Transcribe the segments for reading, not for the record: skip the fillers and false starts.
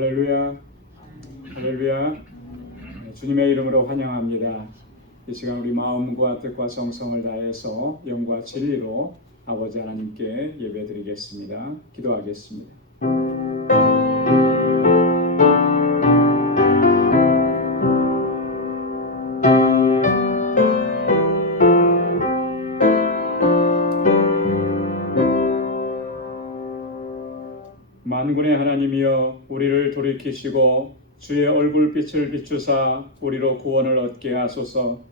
할렐루야, 할렐루야. 주님의 이름으로 환영합니다. 이 시간 우리 마음과 뜻과 정성을 다해서 영과 진리로 아버지 하나님께 예배드리겠습니다. 기도하겠습니다. 만군의 하나님이여, 우리를 돌이키시고 주의 얼굴빛을 비추사 우리로 구원을 얻게 하소서.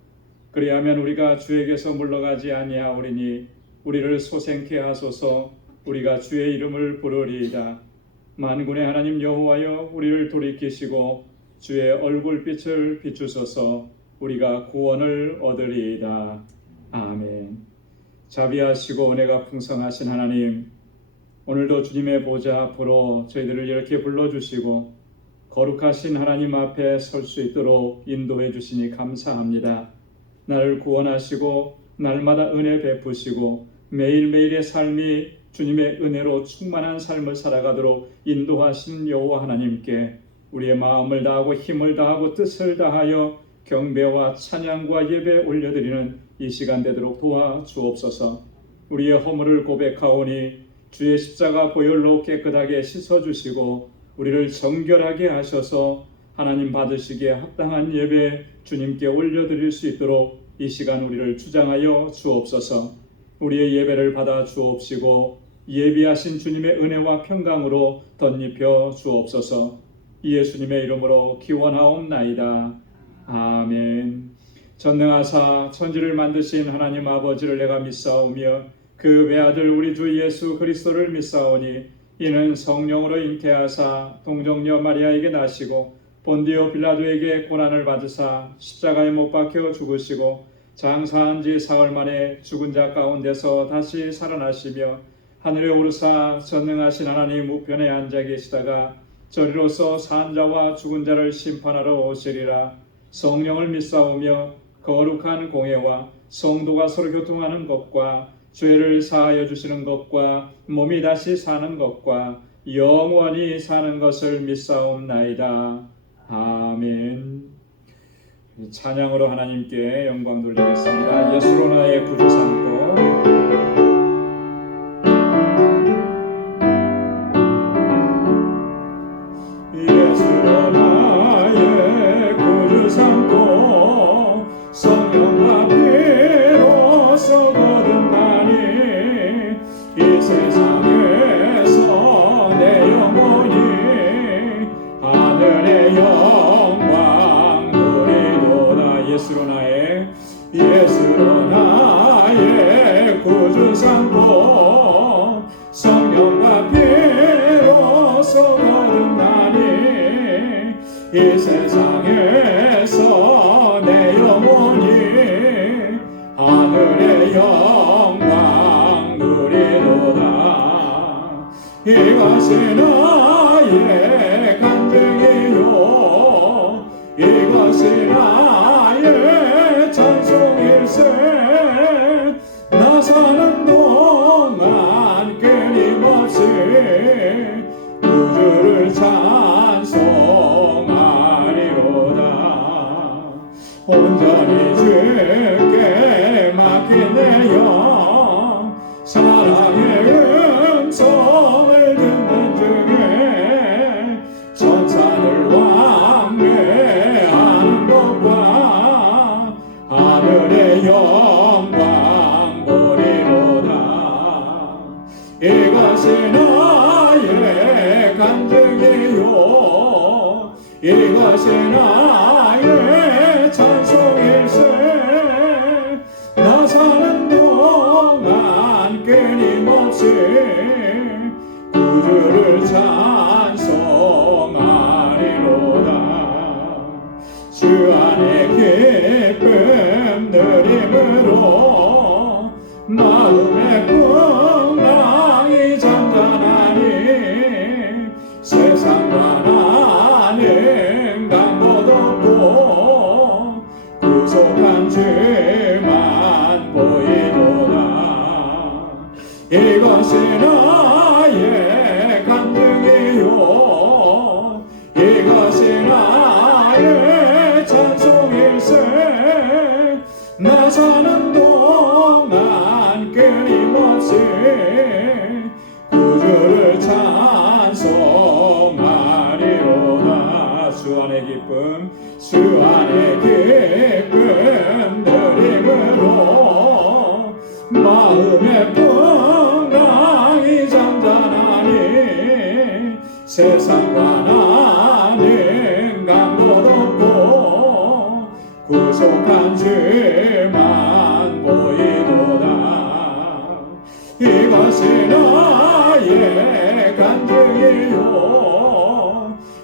그리하면 우리가 주에게서 물러가지 아니하오리니 우리를 소생케 하소서. 우리가 주의 이름을 부르리이다. 만군의 하나님 여호와여, 우리를 돌이키시고 주의 얼굴빛을 비추소서. 우리가 구원을 얻으리이다. 아멘. 자비하시고 은혜가 풍성하신 하나님, 오늘도 주님의 보좌 앞으로 저희들을 이렇게 불러주시고 거룩하신 하나님 앞에 설 수 있도록 인도해 주시니 감사합니다. 나를 구원하시고 날마다 은혜 베푸시고 매일매일의 삶이 주님의 은혜로 충만한 삶을 살아가도록 인도하신 여호와 하나님께 우리의 마음을 다하고 힘을 다하고 뜻을 다하여 경배와 찬양과 예배 올려드리는 이 시간 되도록 도와주옵소서. 우리의 허물을 고백하오니 주의 십자가 보혈로 깨끗하게 씻어주시고 우리를 정결하게 하셔서 하나님 받으시기에 합당한 예배 주님께 올려드릴 수 있도록 이 시간 우리를 주장하여 주옵소서. 우리의 예배를 받아 주옵시고 예비하신 주님의 은혜와 평강으로 덧입혀 주옵소서. 예수님의 이름으로 기원하옵나이다. 아멘. 전능하사 천지를 만드신 하나님 아버지를 내가 믿사오며 그 외아들 우리 주 예수 그리스도를 믿사오니 이는 성령으로 잉태하사 동정녀 마리아에게 나시고 본디오 빌라도에게 고난을 받으사 십자가에 못 박혀 죽으시고 장사한 지 사흘 만에 죽은 자 가운데서 다시 살아나시며 하늘에 오르사 전능하신 하나님 우편에 앉아 계시다가 저리로서 산 자와 죽은 자를 심판하러 오시리라. 성령을 믿사오며 거룩한 공회와 성도가 서로 교통하는 것과 죄를 사하여 주시는 것과 몸이 다시 사는 것과 영원히 사는 것을 믿사옵나이다. 아멘. 찬양으로 하나님께 영광 돌리겠습니다. 예수로 나의 구주 삼고 예수로 나의 구주 삼고 성령과 피로서 거듭나니 이 세상에서 내 영혼이 하늘의 영광 누리도다. 예수로 나의 구주 삼고 성령과 피로서 거듭나니 이 세상에서 내 영혼이 하늘의 영광 누리도다. 이것이 나의 간증이요 이것이 나의 찬송일세. 나 사는 동안 끊임없이 구주를 찬송하리로다. 온전히 주께 맡긴 내 영 사랑의 음성을 듣는 중에 천사를 왕래하는 것과 하늘의 영광 보리로다. 이것이 나의 간증이요 이것이 나의 찬송일세. 나 사는 동안 끊임없이 구주를 찬송하리로다. 주 안에 기쁨 누림으로 마음의 풍랑이 잠잠하니 세상과 나는 강도 없고 구속한 죄만 보이도다. 이것이 나의 간증이요 일생 나 사는 동안 끊임없이 구주를 찬송하리로다. 주 안의 기쁨 주 안의 기쁨 드림으로 마음의 풍랑이 잠잠하니 세상과 나는 감도 없고 구속한 주만 보이도다. 이것이 나의 간증이요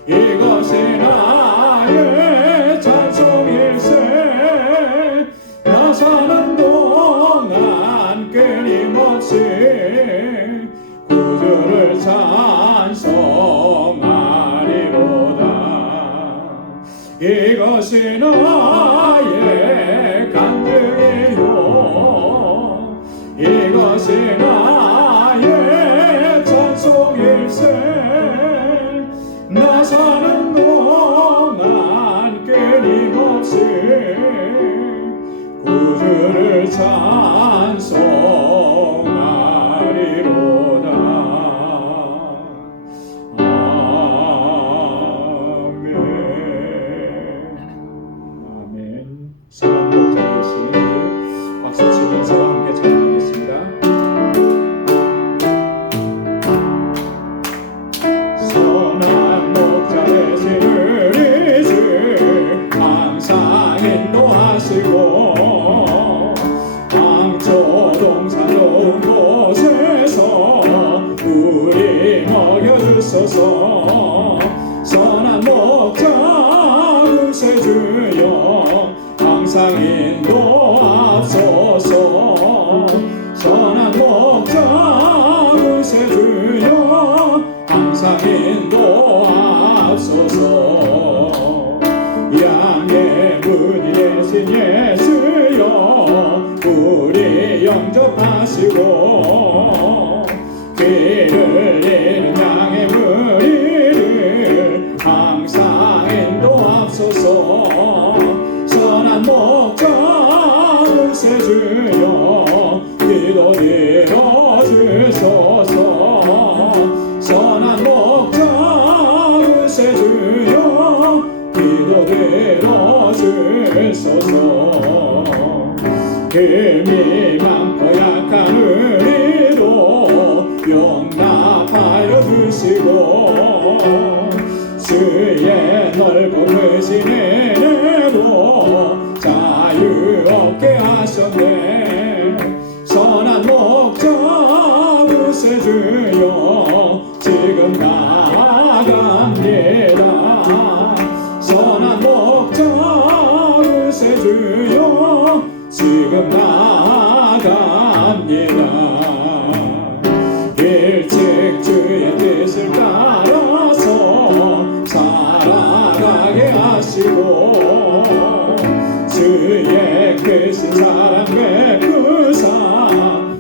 이것이 나의 찬송일세 나 사는 동안 끊임없이 구주를 찬송하리로다. 이것이 나의 간증이요 이것이 나의 찬송일세 나 사는 동안 끊임없이 구주를 찬송하리로다. 아멘. 아멘. 선한 목자 되시니 박수 치면서 함께 찬양하겠습니다. 선한 목자 되신 우리 주 항상 인도하시고 방초동산 좋은 곳에서 우리 먹여주소서. 선한 목자 구세주여 항상 인도하소서. 선한 목자 구세주여 항상 인도하소서. 양의 문이 되신 예수여 우리 영접하시고 길을 잃은 양의 무리를 항상 인도하소서. 선한 목자 구세주여 기도 들어주소서. 선한 목자 구세주여 기도 들어주소서. 힘이 많고 약한 우리도 용납하여 주시고 주의 넓고 크신 은혜로 자유 얻게 하셨네. 선한 목자 구세주여 지금 나아갑니다. 선한 목자 구세주여 지금 나아갑니다. 일찍 주의 뜻을 따라서 살아가게 하시고 주의 크신 사랑 베푸사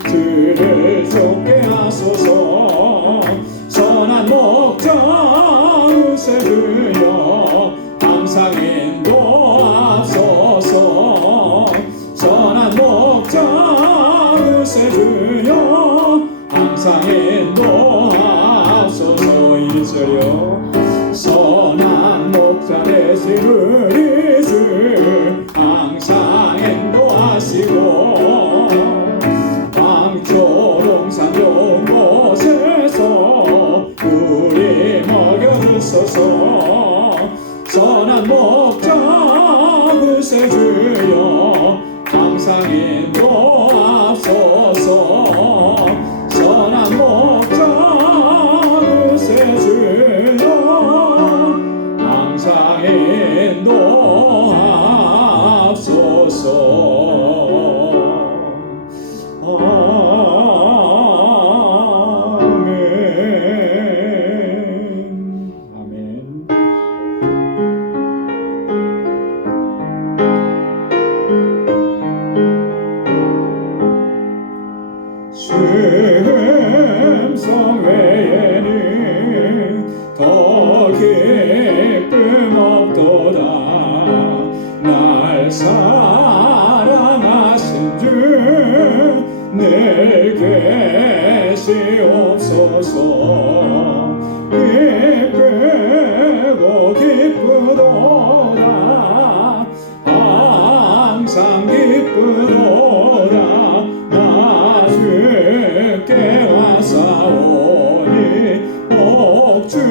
주를 쫓게 하소서. 선한 목자 구세주여 항상 인도하소서. 선한 목자 구세주여 항상 인도하소서. 1절요. 선한 목자 되신 우리 주 항상 인도하시고 방초동산 좋은 곳에서 우리 먹여주소서. 선한 목자 구세주여 항상 인도하소서. 선한 목자 구세주여 항상 인도 주시옵소서. 기쁘고 기쁘도다 항상 기쁘도다 나 주께 왔사오니 복 주옵소서.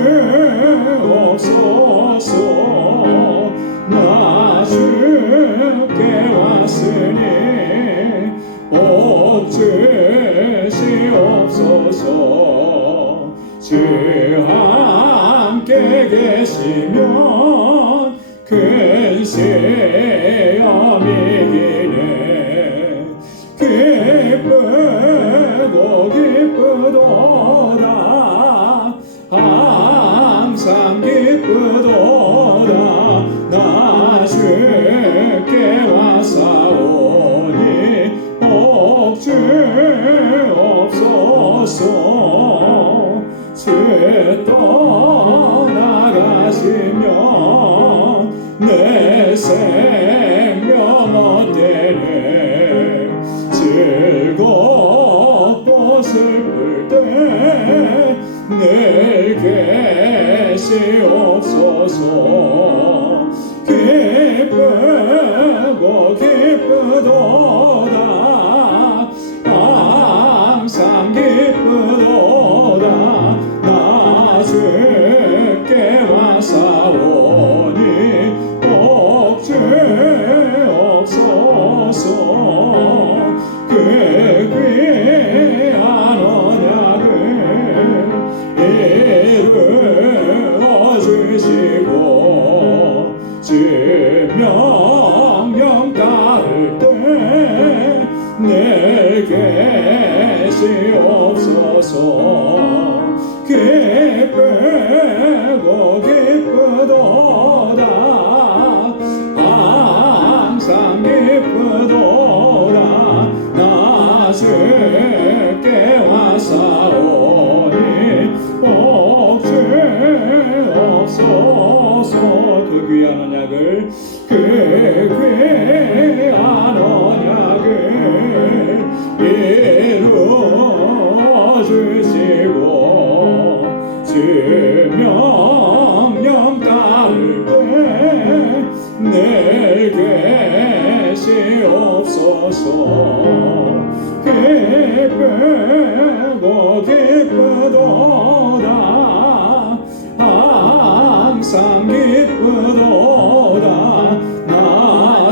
나 주께 왔으니 복 주시옵소서. 주 함께 계시면 큰 시험이 기네. 기쁘고 기쁘도다 항상 기쁘도다 나 주께 왔사오니 복 주옵소서. 주 떠나가시면 내 생명 어때네. 즐겁고 슬플 때 늘 계시옵소서. 기쁘고 기쁘도다 항상 기쁘도다 나 주께 왔사오니 복 주옵소서. 그 귀한 언약을 이루어 주시고 주 명령 따를 때 늘 계시옵소서. 기쁘고 기쁘도다 항상 기쁘도다 나 주께 왔사오니 복 주옵소서. 그 귀한 언약을 그 귀한 언약을 이루어 주시고 주 명령 따를 때 늘 계시옵소서. 기쁘고 기쁘도다 항상 기쁘도다 나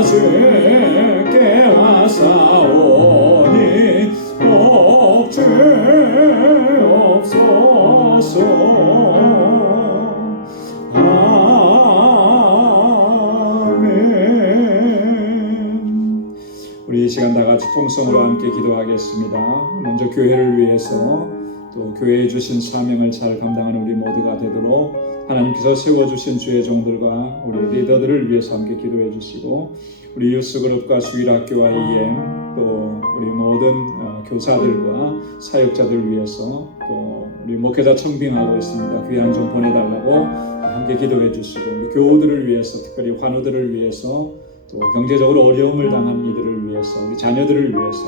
주께 왔사오니 복 주옵소서. 아멘. 우리 이 시간 다 같이 통성으로 함께 기도하겠습니다. 먼저 교회를 위해서 또 교회에 주신 사명을 잘 감당하는 우리 모두가 되도록 하나님께서 세워주신 주의 종들과 우리 리더들을 위해서 함께 기도해 주시고, 우리 유스그룹과 수일학교와 EM 또 우리 모든 교사들과 사역자들 위해서 또 우리 목회자 청빙하고 있습니다. 귀한 좀 보내달라고 함께 기도해 주시고, 우리 교우들을 위해서, 특별히 환우들을 위해서, 또 경제적으로 어려움을 당한 이들을 위해서, 우리 자녀들을 위해서,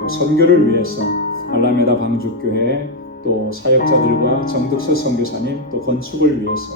또 선교를 위해서, 알라메다 방주교회 또 사역자들과 정득서 선교사님 또 건축을 위해서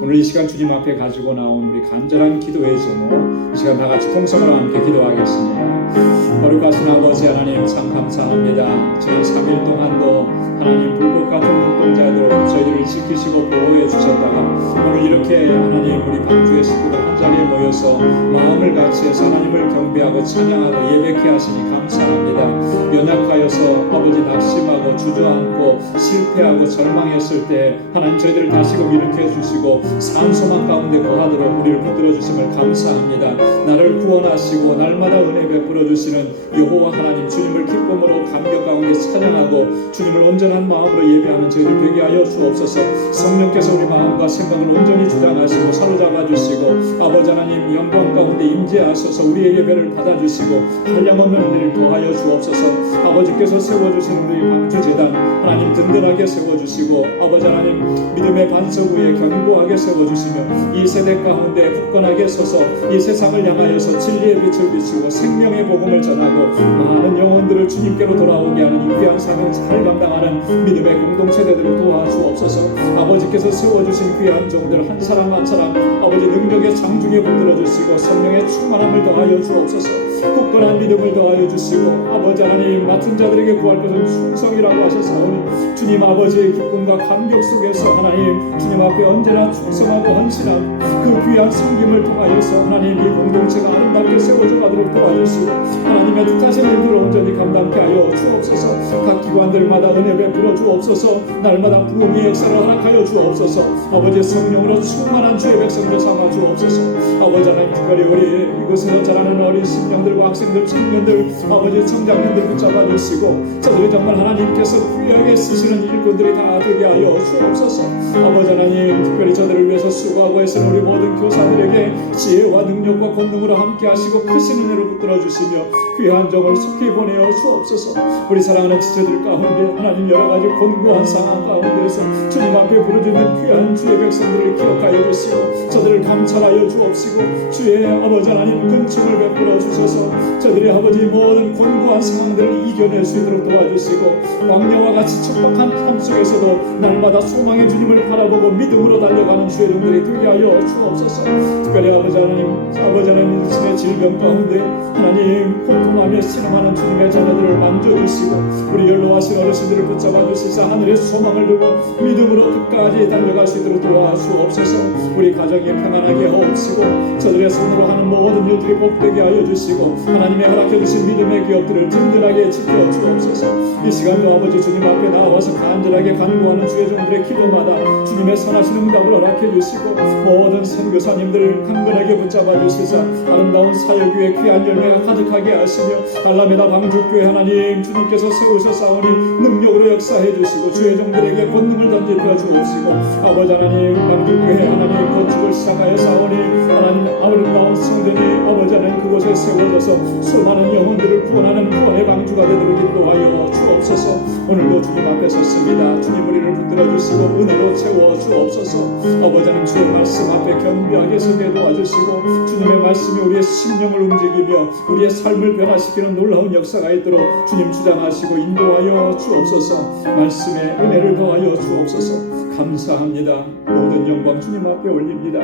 오늘 이 시간 주님 앞에 가지고 나온 우리 간절한 기도의 제목, 이 시간 다 같이 통성으로 함께 기도하겠습니다. 거룩하신 아버지 하나님, 참 감사합니다. 지난 3일 동안도 하나님 불꽃 같은 눈동자로 저희들을 지키시고 보호해 주셨다가 오늘 이렇게 하나님 우리 방주의 식구들 한자리에 모여서 마음을 같이해서 하나님을 경배하고 찬양하고 예배케 하시니 감사합니다. 연약하여서 아버지 낙심하고 주저앉고 실패하고 절망했을 때 하나님 저희들을 다시금 일으켜 주시고 산소망 가운데 거하도록 우리를 붙들어 주심을 감사합니다. 나를 구원하시고 날마다 은혜 베풀어 주시는 여호와 하나님, 주님을 기쁨으로 감격 가운데 찬양하고 주님을 온전한 마음으로 예배하는 저희들 되게 하여 주옵소서. 성령께서 우리 마음과 생각을 온전히 주장하시고 사로잡아 주시고 아버지 하나님 영광 가운데 임재하셔서 우리의 예배를 받아주시고 한량없는 은혜를 더하여 주옵소서. 아버지께서 세워주신 우리 방주재단 하나님 든든하게 세워주시고 아버지 하나님 믿음의 반석 위에 견고하게 세워주시며 이 세대 가운데 굳건하게 서서 이 세상을 향하여서 진리의 빛을 비추고 생명의 복음을 전하는 실천하고 많은 영혼들을 주님께로 돌아오게 하는 이 귀한 사명을 잘 감당하는 믿음의 공동체들을 도와주옵소서. 아버지께서 세워주신 귀한 종들 한 사람 한 사람 아버지 능력의 장중에 붙들어 주시고 성령의 충만함을 더하여 주옵소서. 굳건한 믿음을 더하여 주시고 아버지 하나님 맡은 자들에게 구할 것은 충성이라고 하셨사오니 주님 아버지의 기쁨과 감격 속에서 하나님 주님 앞에 언제나 충성하고 헌신한 그 귀한 섬김을 통하여서 하나님 이 공동체가 아름답게 세워져 가도록 도와주시고 하나님의 뜻하신 일들을 온전히 감당케 하여 주옵소서. 각 기관들마다 은혜 베풀어 주옵소서. 날마다 부흥의 역사를 허락하여 주옵소서. 아버지 성령으로 충만한 주의 백성들 삼아 주옵소서. 아버지 하나님 특별히 우리 이곳에서 자라는 어린 심령들과 학생들 청년들 아버지 청장년들 붙잡아 주시고 저들이 정말 하나님께서 귀하게 쓰시는 일꾼들이 다 되게 하여 주옵소서. 아버지 하나님 특별히 저들을 위해서 수고하고 애쓰는 우리 모든 교사들에게 지혜와 능력과 권능으로 함께 하시고 크신 은혜를 붙들어 주시며 귀한 종을 속히 보내어 주옵소서. 우리 사랑하는 지체들 가운데 하나님 여러 가지 곤고한 상황 가운데서 주님 앞에 부르짖는 귀한 주의 백성들을 기억하여 주시고 저들을 감찰하여 주옵시고 주의 아버지 하나님 근총을 베풀어 주셔서 저들의 아버지 모든 곤고한 상황들을 이겨낼 수 있도록 도와주시고 광야와 같이 척박한 삶 속에서도 날마다 소망의 주님을 바라보고 믿음으로 달려가는 주의 종들이 되게 하여 주옵소서. 특별히 아버지 하나님 신의 질병 가운데 하나님 고통하며 신음하는 주님의 자녀들을 만져주시고 우리 연로하신 어르신들을 붙잡아 주시사 하늘의 소망을 두고 믿음으로 끝까지 달려갈 수 있도록 도와주옵소서. 우리 가정이 평안하게 하옵시고 저들의 손으로 하는 모든 일들이 복되게 하여 주시고 하나님의 허락해 주신 믿음의 기업들을 든든하게 지켜 주옵소서. 이 시간도 아버지 주님 앞에 나와서 간절하게 간구하는 주의 종들의 기도마다 주님의 선하신 응답을 허락해 주시고 모든 선교사님들을 강건하게 붙잡아 주시사 아름다운 사역위에 귀한 열매가 가득하게 하시며 달라메다 방주교회 하나님 주님께서 세우셨사오니 능력으로 역사해 주시고 주의 종들에게 권능을 던지려 주옵시고 아버지 하나님 방주교회 하나님 건축을 시작하여 사오니 하나님 아름다운 성전이 아버지 하나님 그곳에 세워져서 수많은 영혼들을 구원하는 구원의 방주가 되도록 인도하여 주옵소서. 오늘도 주님 앞에 섰습니다. 주님 우리를 붙들어 주시고 은혜로 채워 주옵소서. 아버지 하나님 주의 말씀 앞에 겸비하게 서게 도와주시고 주님의 말씀이 우리의 심령을 움직이며 우리의 삶을 변화시키는 놀라운 역사가 있도록 주님 주장하시고 인도하여 주옵소서. 말씀에 은혜를 더하여 주옵소서. 감사합니다. 모든 영광 주님 앞에 올립니다.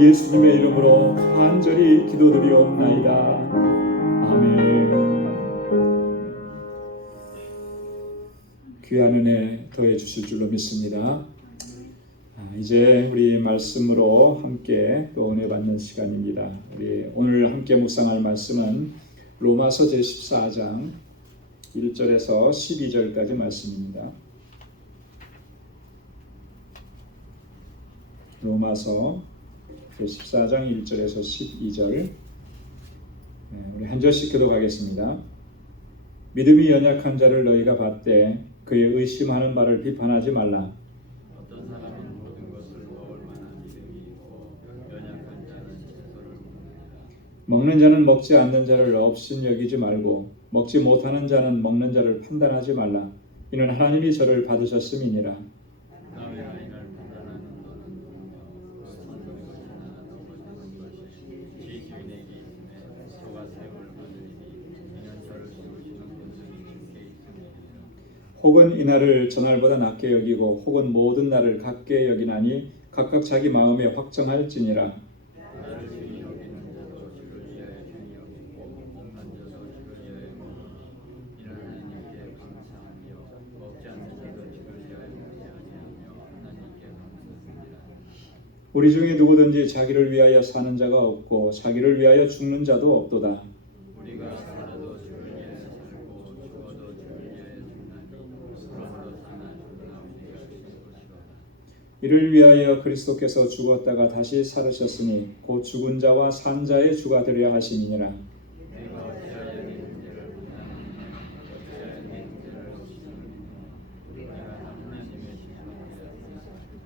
예수님의 이름으로 간절히 기도드리옵나이다. 아멘. 귀한 은혜 더해 주실 줄로 믿습니다. 이제 우리 말씀으로 함께 또 은혜 받는 시간입니다. 우리 오늘 함께 묵상할 말씀은 로마서 제14장 1절에서 12절까지 말씀입니다. 로마서 제14장 1절에서 12절 우리 한 절씩 교독하겠습니다. 믿음이 연약한 자를 너희가 받되 그의 의심하는 바를 비판하지 말라. 어떤 사람은 모든 것을 먹을 만한 믿음이 있고 연약한 자는 채소를 먹느니라. 먹는 자는 먹지 않는 자를 없인 여기지 말고 먹지 못하는 자는 먹는 자를 판단하지 말라. 이는 하나님이 저를 받으셨음이니라. 남의 아인을 판단하는 너는 누구며 선한 것이나 나쁜 것이 지 주인에게 있음에 저가 사용을 받으리니 이는 저를 씌우시는 분들이 주께 있음이니라. 혹은 이날을 저날보다 낮게 여기고 혹은 모든 날을 같게 여기나니 각각 자기 마음에 확정할지니라. 나를 중히 여기는 자도 주를 위하여 중히 여기고 목만 자도 주를 위하여 먹으니 이는 하나님께 감사하며 먹지 않는 자도 주를 위하여 먹지 아니하며 하나님께 감사합니다. 우리 중에 누구든지 자기를 위하여 사는 자가 없고 자기를 위하여 죽는 자도 없도다. 우리가 살아도 주를 위하여 살고 죽어도 주를 위하여 죽나니 그러므로 사나 죽으나 우리가 주의 것이로다. 이를 위하여 그리스도께서 죽었다가 다시 살으셨으니 곧 죽은 자와 산 자의 주가 되려 하심이니라. 내가 어찌하여 내 문제를 판단하느냐 어찌하여 내 문제를 시험하느냐 우리가 다 하나님의 시험하였습니다.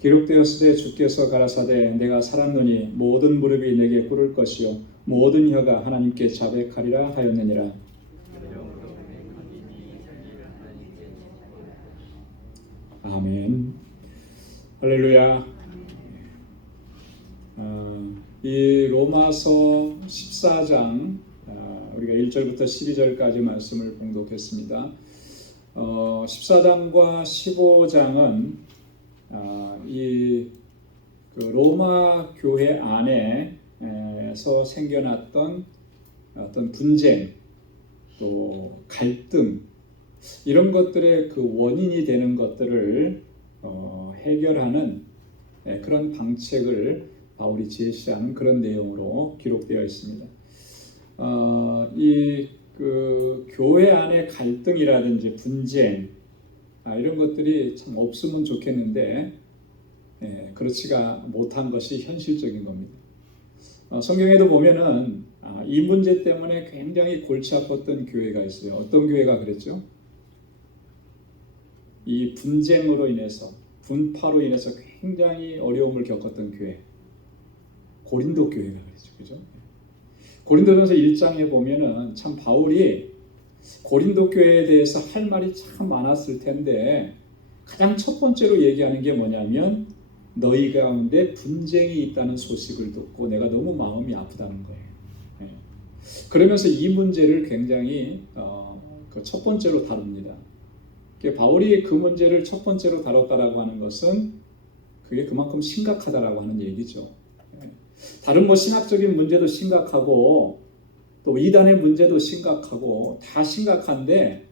기록되었으되 주께서 가라사대 내가 살았노니 모든 무릎이 내게 꿇을 것이요 모든 혀가 하나님께 자백하리라 하였느니라. 영으로 고백하리니 자기를 하나님께 아멘. 할렐루야. 이 로마서 14장 우리가 1절부터 12절까지 말씀을 봉독했습니다. 14장과 15장은 그 로마 교회 안에서 생겨났던 어떤 분쟁, 또 갈등, 이런 것들의 그 원인이 되는 것들을 해결하는 그런 방책을 바울이 제시하는 그런 내용으로 기록되어 있습니다. 그 교회 안의 갈등이라든지 분쟁, 이런 것들이 참 없으면 좋겠는데 그렇지가 못한 것이 현실적인 겁니다. 성경에도 보면은 이 문제 때문에 굉장히 골치 아팠던 교회가 있어요. 어떤 교회가 그랬죠? 이 분쟁으로 인해서, 분파로 인해서 굉장히 어려움을 겪었던 교회, 고린도 교회가 그랬죠. 그죠? 고린도전서 1장에 보면은 참 바울이 고린도 교회에 대해서 할 말이 참 많았을 텐데 가장 첫 번째로 얘기하는 게 뭐냐면 너희 가운데 분쟁이 있다는 소식을 듣고 내가 너무 마음이 아프다는 거예요. 그러면서 이 문제를 굉장히 그 첫 번째로 다룹니다. 바울이 그 문제를 첫 번째로 다뤘다라고 하는 것은 그게 그만큼 심각하다라고 하는 얘기죠. 다른 뭐 신학적인 문제도 심각하고 또 이단의 문제도 심각하고 다 심각한데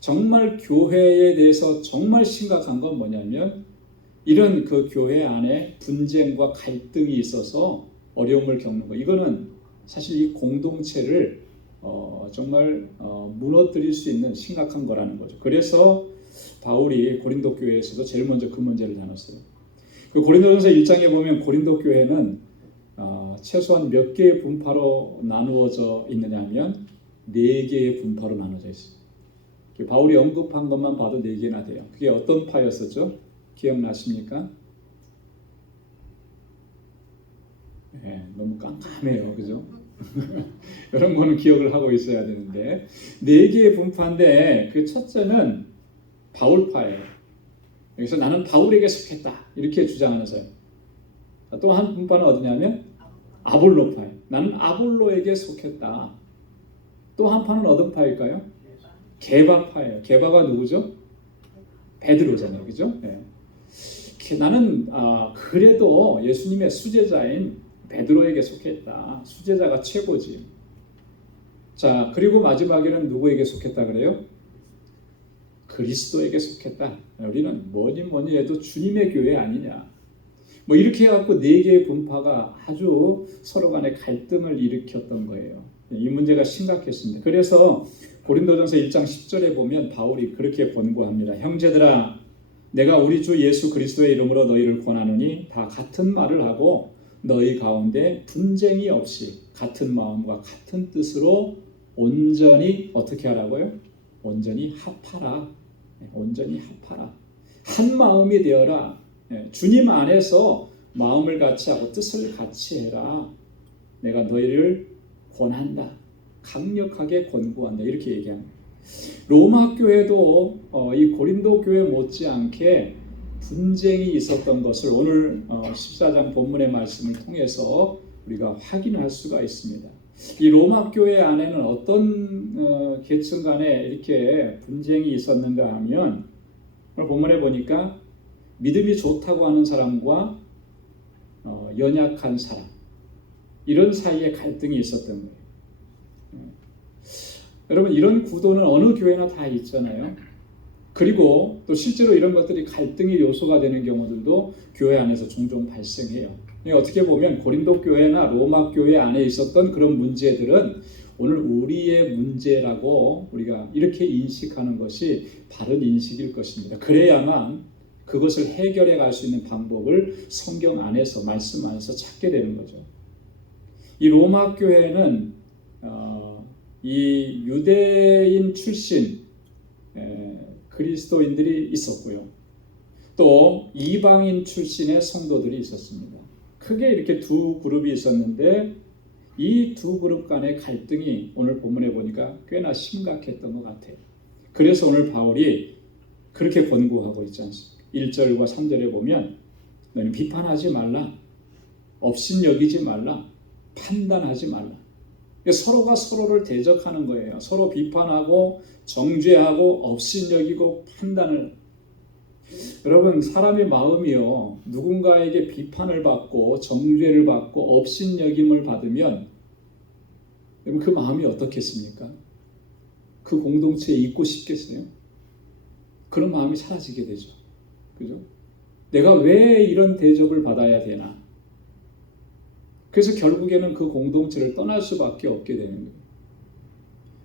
정말 교회에 대해서 정말 심각한 건 뭐냐면 이런 그 교회 안에 분쟁과 갈등이 있어서 어려움을 겪는 거. 이거는 사실 이 공동체를 정말 무너뜨릴 수 있는 심각한 거라는 거죠. 그래서 바울이 고린도 교회에서도 제일 먼저 그 문제를 다뤘어요. 그 고린도전서 1장에 보면 고린도 교회는 최소한 몇 개의 분파로 나누어져 있느냐 하면 4개의 분파로 나눠져 있어요. 바울이 언급한 것만 봐도 4개나 돼요. 그게 어떤 파였었죠? 기억나십니까? 너무 깜깜해요. 그죠? 이런 거는 기억을 하고 있어야 되는데 4개의 분파인데 그 첫째는 바울파예요. 여기서 나는 바울에게 속했다 이렇게 주장하는 사람. 또 한 분파는 어디냐면 아볼로파예요. 나는 아볼로에게 속했다. 또 한 파는 어떤 파일까요? 게바파예요. 게바가 누구죠? 베드로잖아요. 그죠? 나는 그래도 예수님의 수제자인 베드로에게 속했다. 수제자가 최고지. 자, 그리고 마지막에는 누구에게 속했다 그래요? 그리스도에게 속했다. 우리는 뭐니 해도 주님의 교회 아니냐. 뭐 이렇게 해갖고 4개의 분파가 아주 서로 간에 갈등을 일으켰던 거예요. 이 문제가 심각했습니다. 그래서 고린도전서 1장 10절에 보면 바울이 그렇게 권고합니다. 형제들아, 내가 우리 주 예수 그리스도의 이름으로 너희를 권하노니 다 같은 말을 하고 너희 가운데 분쟁이 없이 같은 마음과 같은 뜻으로 온전히 어떻게 하라고요? 온전히 합하라. 온전히 합하라. 한 마음이 되어라. 주님 안에서 마음을 같이 하고 뜻을 같이 해라. 내가 너희를 권한다. 강력하게 권고한다. 이렇게 얘기합니다. 로마 교회도 이 고린도 교회 못지않게 분쟁이 있었던 것을 오늘 14장 본문의 말씀을 통해서 우리가 확인할 수가 있습니다. 이 로마 교회 안에는 어떤 계층 간에 이렇게 분쟁이 있었는가 하면 오늘 본문에 보니까 믿음이 좋다고 하는 사람과 연약한 사람, 이런 사이에 갈등이 있었던 거예요. 여러분, 이런 구도는 어느 교회나 다 있잖아요. 그리고 또 실제로 이런 것들이 갈등의 요소가 되는 경우들도 교회 안에서 종종 발생해요. 어떻게 보면 고린도 교회나 로마 교회 안에 있었던 그런 문제들은 오늘 우리의 문제라고 우리가 이렇게 인식하는 것이 바른 인식일 것입니다. 그래야만 그것을 해결해 갈 수 있는 방법을 성경 안에서, 말씀 안에서 찾게 되는 거죠. 이 로마 교회는 이 유대인 출신 그리스도인들이 있었고요. 또 이방인 출신의 성도들이 있었습니다. 크게 이렇게 두 그룹이 있었는데 이 두 그룹 간의 갈등이 오늘 본문에 보니까 꽤나 심각했던 것 같아요. 그래서 오늘 바울이 그렇게 권고하고 있지 않습니까? 1절과 3절에 보면 너는 비판하지 말라, 업신여기지 말라, 판단하지 말라. 서로가 서로를 대적하는 거예요. 서로 비판하고 정죄하고 업신여기고 판단을. 여러분, 사람의 마음이요, 누군가에게 비판을 받고 정죄를 받고 업신여김을 받으면 여러분, 그 마음이 어떻겠습니까? 그 공동체에 있고 싶겠어요? 그런 마음이 사라지게 되죠. 그죠? 내가 왜 이런 대접을 받아야 되나? 그래서 결국에는 그 공동체를 떠날 수밖에 없게 되는 거예요.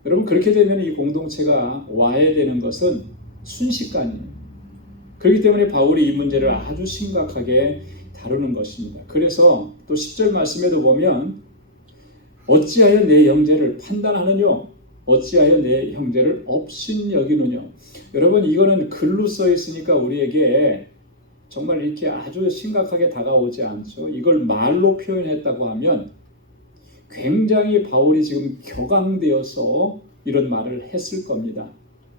여러분, 그렇게 되면 이 공동체가 와해되는 것은 순식간이에요. 그렇기 때문에 바울이 이 문제를 아주 심각하게 다루는 것입니다. 그래서 또 10절 말씀에도 보면 어찌하여 내 형제를 판단하느뇨? 어찌하여 내 형제를 업신여기느뇨? 여러분, 이거는 글로 써 있으니까 우리에게 정말 이렇게 아주 심각하게 다가오지 않죠. 이걸 말로 표현했다고 하면 굉장히 바울이 지금 격앙되어서 이런 말을 했을 겁니다.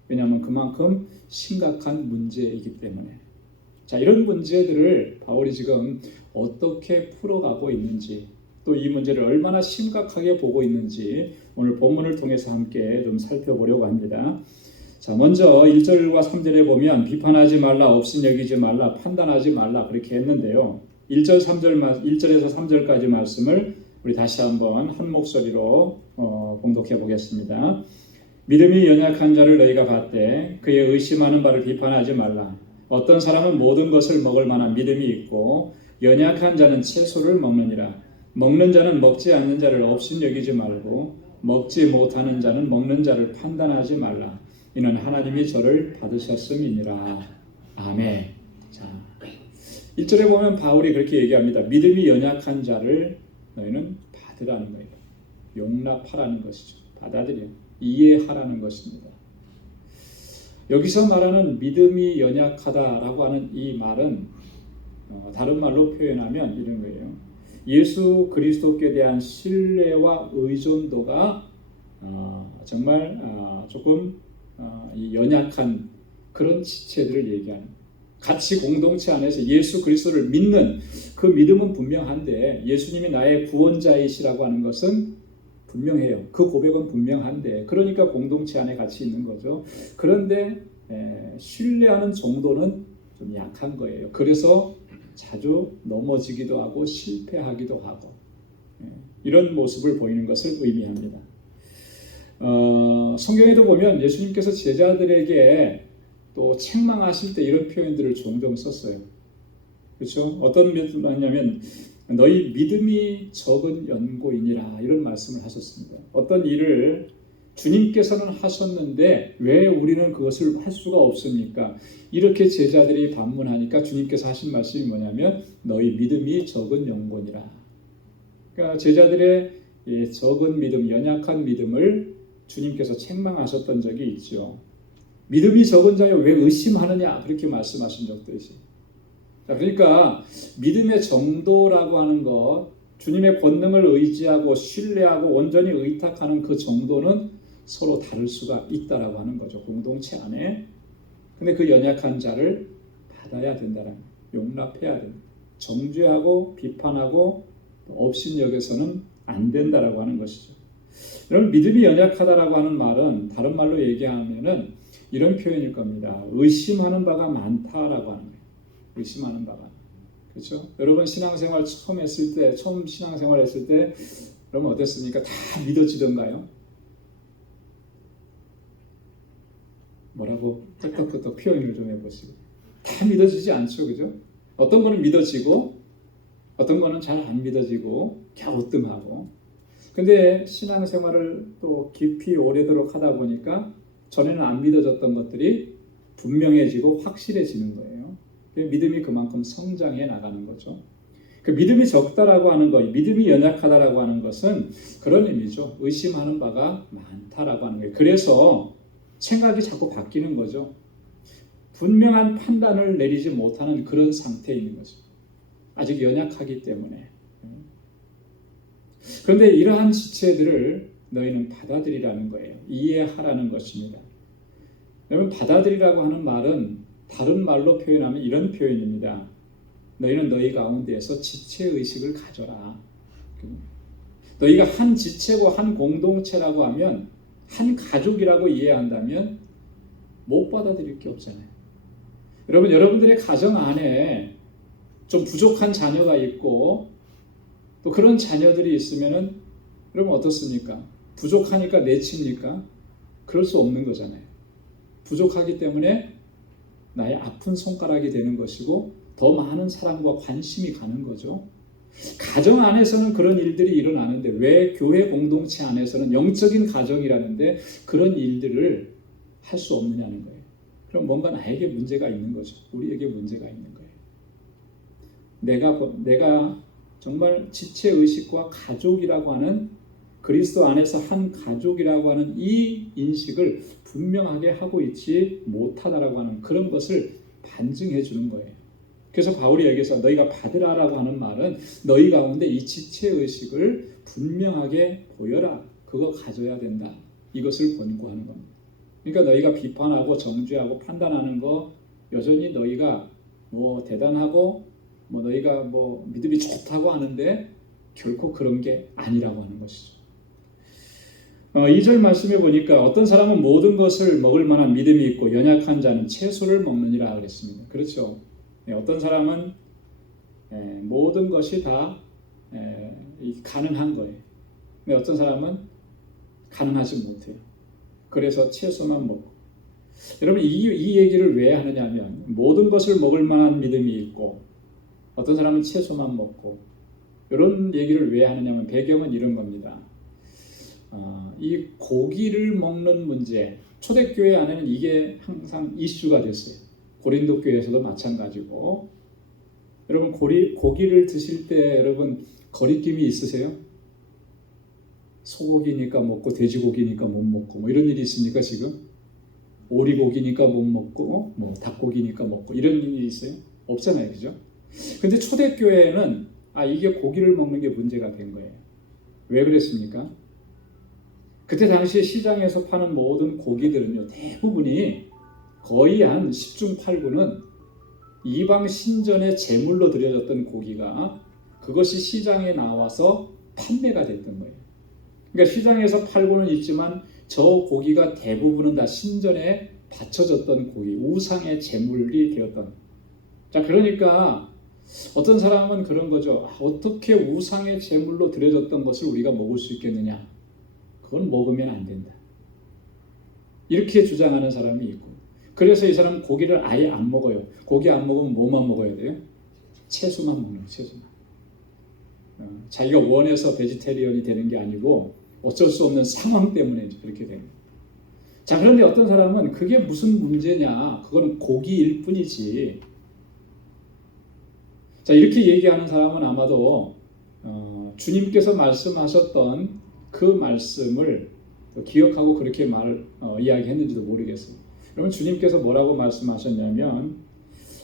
왜냐하면 그만큼 심각한 문제이기 때문에. 자, 이런 문제들을 바울이 지금 어떻게 풀어가고 있는지, 또 이 문제를 얼마나 심각하게 보고 있는지 오늘 본문을 통해서 함께 좀 살펴보려고 합니다. 자, 먼저 1절과 3절에 보면 비판하지 말라, 업신여기지 말라, 판단하지 말라 그렇게 했는데요. 1절에서 3절까지 말씀을 우리 다시 한번 한 목소리로 봉독해 보겠습니다. 믿음이 연약한 자를 너희가 봤되 그의 의심하는 바를 비판하지 말라. 어떤 사람은 모든 것을 먹을 만한 믿음이 있고 연약한 자는 채소를 먹느니라. 먹는 자는 먹지 않는 자를 업신여기지 말고 먹지 못하는 자는 먹는 자를 판단하지 말라. 이는 하나님이 저를 받으셨음이니라. 아멘. 자, 1절에 보면 바울이 그렇게 얘기합니다. 믿음이 연약한 자를 너희는 받으라는 거예요. 용납하라는 것이죠. 받아들여. 이해하라는 것입니다. 여기서 말하는 믿음이 연약하다라고 하는 이 말은 다른 말로 표현하면 이런 거예요. 예수 그리스도께 대한 신뢰와 의존도가 정말 조금 연약한 그런 지체들을 얘기하는, 같이 공동체 안에서 예수 그리스도를 믿는 그 믿음은 분명한데, 예수님이 나의 구원자이시라고 하는 것은 분명해요. 그 고백은 분명한데, 그러니까 공동체 안에 같이 있는 거죠. 그런데 신뢰하는 정도는 좀 약한 거예요. 그래서 자주 넘어지기도 하고 실패하기도 하고 이런 모습을 보이는 것을 의미합니다. 성경에도 보면 예수님께서 제자들에게 또 책망하실 때 이런 표현들을 종종 썼어요. 그렇죠? 어떤 말이냐면 너희 믿음이 적은 연고이니라, 이런 말씀을 하셨습니다. 어떤 일을 주님께서는 하셨는데 왜 우리는 그것을 할 수가 없습니까? 이렇게 제자들이 반문하니까 주님께서 하신 말씀이 뭐냐면 너희 믿음이 적은 연고니라. 그러니까 제자들의 적은 믿음, 연약한 믿음을 주님께서 책망하셨던 적이 있죠. 믿음이 적은 자여 왜 의심하느냐, 그렇게 말씀하신 적도 있어요. 자, 그러니까 믿음의 정도라고 하는 것, 주님의 권능을 의지하고 신뢰하고 온전히 의탁하는 그 정도는 서로 다를 수가 있다라고 하는 거죠, 공동체 안에. 근데 그 연약한 자를 받아야 된다는, 용납해야 된다. 정죄하고 비판하고 업신여겨서는 안 된다라고 하는 것이죠. 여러분, 믿음이 연약하다라고 하는 말은 다른 말로 얘기하면은 이런 표현일 겁니다. 의심하는 바가 많다라고 하는 거예요. 의심하는 바가. 그렇죠? 여러분 신앙생활 처음 신앙생활 했을 때 여러분 어땠습니까? 다 믿어지던가요? 뭐라고 끄떡끄떡 표현을 좀 해보시고. 다 믿어지지 않죠, 그죠? 어떤 거는 믿어지고 어떤 거는 잘 안 믿어지고 갸우뚱하고. 근데 신앙생활을 또 깊이 오래도록 하다 보니까 전에는 안 믿어졌던 것들이 분명해지고 확실해지는 거예요. 믿음이 그만큼 성장해 나가는 거죠. 그 믿음이 적다라고 하는 것, 믿음이 연약하다라고 하는 것은 그런 의미죠. 의심하는 바가 많다라고 하는 거예요. 그래서 생각이 자꾸 바뀌는 거죠. 분명한 판단을 내리지 못하는 그런 상태에 있는 거죠. 아직 연약하기 때문에. 그런데 이러한 지체들을 너희는 받아들이라는 거예요. 이해하라는 것입니다. 여러분, 받아들이라고 하는 말은 다른 말로 표현하면 이런 표현입니다. 너희는 너희 가운데에서 지체의식을 가져라. 너희가 한 지체고 한 공동체라고 하면, 한 가족이라고 이해한다면 못 받아들일 게 없잖아요. 여러분, 여러분들의 가정 안에 좀 부족한 자녀가 있고 또 그런 자녀들이 있으면은 여러분 어떻습니까? 부족하니까 내칩니까? 그럴 수 없는 거잖아요. 부족하기 때문에 나의 아픈 손가락이 되는 것이고 더 많은 사랑과 관심이 가는 거죠. 가정 안에서는 그런 일들이 일어나는데 왜 교회 공동체 안에서는 영적인 가정이라는데 그런 일들을 할 수 없느냐는 거예요. 그럼 뭔가 나에게 문제가 있는 거죠. 우리에게 문제가 있는 거예요. 내가 정말 지체의식과 가족이라고 하는, 그리스도 안에서 한 가족이라고 하는 이 인식을 분명하게 하고 있지 못하다라고 하는 그런 것을 반증해 주는 거예요. 그래서 바울이 여기서 너희가 받으라라고 하는 말은 너희 가운데 이 지체의식을 분명하게 보여라. 그거 가져야 된다. 이것을 권고하는 겁니다. 그러니까 너희가 비판하고 정죄하고 판단하는 거 여전히 너희가 뭐 대단하고 뭐 너희가 뭐 믿음이 좋다고 하는데 결코 그런 게 아니라고 하는 것이죠. 2절 말씀에 보니까 어떤 사람은 모든 것을 먹을 만한 믿음이 있고 연약한 자는 채소를 먹느니라 그랬습니다. 그렇죠. 어떤 사람은 모든 것이 다 가능한 거예요. 근데 어떤 사람은 가능하지 못해요. 그래서 채소만 먹고. 여러분 이 얘기를 왜 하느냐면 모든 것을 먹을 만한 믿음이 있고 어떤 사람은 채소만 먹고 이런 얘기를 왜 하느냐면 배경은 이런 겁니다. 이 고기를 먹는 문제, 초대교회 안에는 이게 항상 이슈가 됐어요. 고린도 교회에서도 마찬가지고. 여러분 고기를 드실 때 여러분 거리낌이 있으세요? 소고기니까 먹고 돼지고기니까 못 먹고 뭐 이런 일이 있습니까 지금? 오리고기니까 못 먹고 뭐 닭고기니까 먹고 이런 일이 있어요? 없잖아요, 그죠? 근데 초대교회에는 이게 고기를 먹는 게 문제가 된 거예요. 왜 그랬습니까? 그때 당시에 시장에서 파는 모든 고기들은요, 대부분이 거의 한 10중 8구는 이방 신전에 제물로 드려졌던 고기가 그것이 시장에 나와서 판매가 됐던 거예요. 그러니까 시장에서 팔고는 있지만 저 고기가 대부분은 다 신전에 바쳐졌던 고기, 우상의 제물이 되었던. 자, 그러니까 어떤 사람은 그런 거죠. 어떻게 우상의 제물로 드려졌던 것을 우리가 먹을 수 있겠느냐? 그건 먹으면 안 된다. 이렇게 주장하는 사람이 있고, 그래서 이 사람은 고기를 아예 안 먹어요. 고기 안 먹으면 뭐만 먹어야 돼요? 채소만 먹는 거예요. 채소만. 자기가 원해서 베지테리언이 되는 게 아니고 어쩔 수 없는 상황 때문에 그렇게 되는 거예요. 자, 그런데 어떤 사람은 그게 무슨 문제냐? 그건 고기일 뿐이지. 자, 이렇게 얘기하는 사람은 아마도 주님께서 말씀하셨던 그 말씀을 기억하고 그렇게 이야기했는지도 모르겠어요. 여러분 주님께서 뭐라고 말씀하셨냐면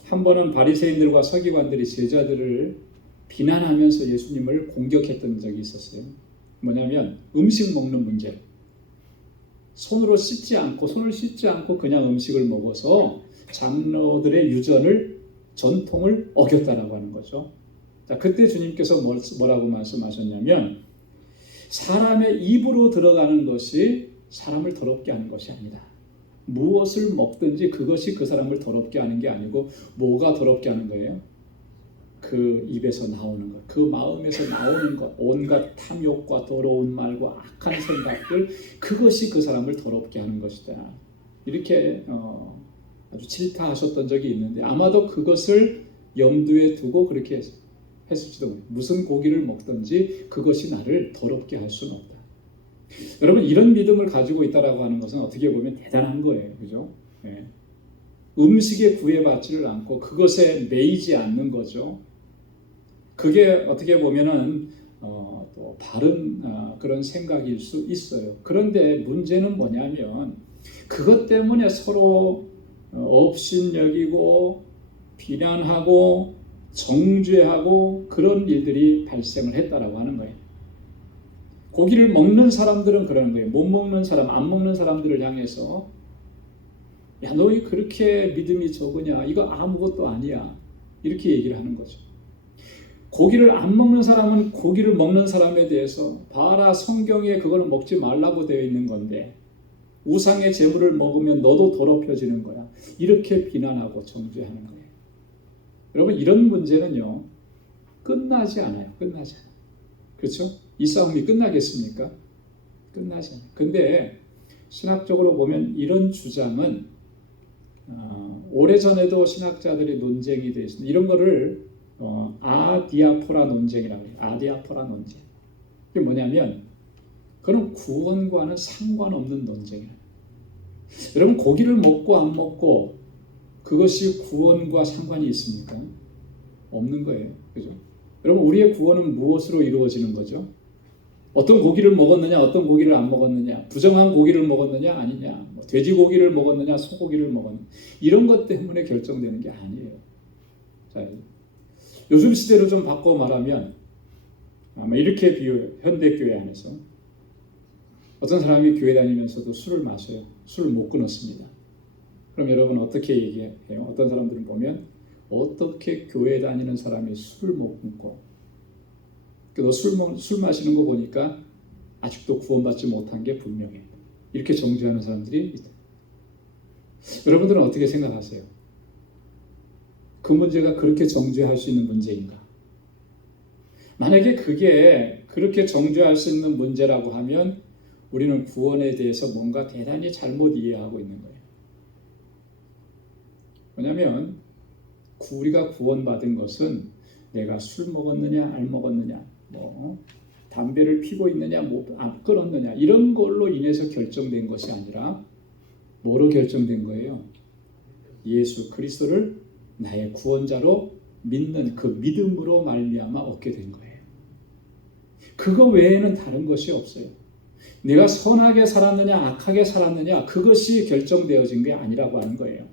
한 번은 바리새인들과 서기관들이 제자들을 비난하면서 예수님을 공격했던 적이 있었어요. 뭐냐면 음식 먹는 문제. 손을 씻지 않고 그냥 음식을 먹어서 장로들의 전통을 어겼다라고 하는 거죠. 자, 그때 주님께서 뭐라고 말씀하셨냐면 사람의 입으로 들어가는 것이 사람을 더럽게 하는 것이 아니다. 무엇을 먹든지 그것이 그 사람을 더럽게 하는 게 아니고 뭐가 더럽게 하는 거예요? 그 입에서 나오는 것, 그 마음에서 나오는 것, 온갖 탐욕과 더러운 말과 악한 생각들, 그것이 그 사람을 더럽게 하는 것이다. 이렇게 아주 질타하셨던 적이 있는데 아마도 그것을 염두에 두고 그렇게 했을지도 모릅니다. 무슨 고기를 먹든지 그것이 나를 더럽게 할 수는 없다. 여러분 이런 믿음을 가지고 있다라고 하는 것은 어떻게 보면 대단한 거예요, 그죠? 네. 음식에 구애받지를 않고 그것에 매이지 않는 거죠. 그게 어떻게 보면은 또 바른 그런 생각일 수 있어요. 그런데 문제는 뭐냐면 그것 때문에 서로 업신여기고 비난하고 정죄하고 그런 일들이 발생을 했다라고 하는 거예요. 고기를 먹는 사람들은 그러는 거예요. 못 먹는 사람, 안 먹는 사람들을 향해서 야, 너희 그렇게 믿음이 적으냐? 이거 아무것도 아니야. 이렇게 얘기를 하는 거죠. 고기를 안 먹는 사람은 고기를 먹는 사람에 대해서 봐라 성경에 그걸 먹지 말라고 되어 있는 건데 우상의 제물을 먹으면 너도 더럽혀지는 거야. 이렇게 비난하고 정죄하는 거예요. 여러분 이런 문제는요. 끝나지 않아요. 끝나지 않아요. 그렇죠? 이 싸움이 끝나겠습니까? 끝나지 않아요. 근데 신학적으로 보면 이런 주장은 오래전에도 신학자들이 논쟁이 되어 있습니다. 이런 거를 아디아포라 논쟁이라고 해요. 아디아포라 논쟁. 이게 뭐냐면 그건 구원과는 상관없는 논쟁이에요. 여러분 고기를 먹고 안 먹고 그것이 구원과 상관이 있습니까? 없는 거예요. 그죠? 여러분 우리의 구원은 무엇으로 이루어지는 거죠? 어떤 고기를 먹었느냐, 어떤 고기를 안 먹었느냐, 부정한 고기를 먹었느냐, 아니냐, 뭐 돼지고기를 먹었느냐, 소고기를 먹었느냐, 이런 것 때문에 결정되는 게 아니에요. 자, 요즘 시대로 좀 바꿔 말하면 아마 이렇게 비유해요. 현대교회 안에서 어떤 사람이 교회 다니면서도 술을 마셔요. 술을 못 끊었습니다. 그럼 여러분 어떻게 얘기해요? 어떤 사람들은 보면 어떻게 교회 다니는 사람이 술을 못 끊고 너 술 마시는 거 보니까 아직도 구원받지 못한 게 분명해. 이렇게 정죄하는 사람들이 있다. 여러분들은 어떻게 생각하세요? 그 문제가 그렇게 정죄할 수 있는 문제인가? 만약에 그게 그렇게 정죄할 수 있는 문제라고 하면 우리는 구원에 대해서 뭔가 대단히 잘못 이해하고 있는 거예요. 왜냐하면 우리가 구원받은 것은 내가 술 먹었느냐 안 먹었느냐 뭐 담배를 피고 있느냐 안 끊었느냐 이런 걸로 인해서 결정된 것이 아니라 뭐로 결정된 거예요? 예수 그리스도를 나의 구원자로 믿는 그 믿음으로 말미암아 얻게 된 거예요. 그거 외에는 다른 것이 없어요. 내가 선하게 살았느냐 악하게 살았느냐 그것이 결정되어진 게 아니라고 하는 거예요.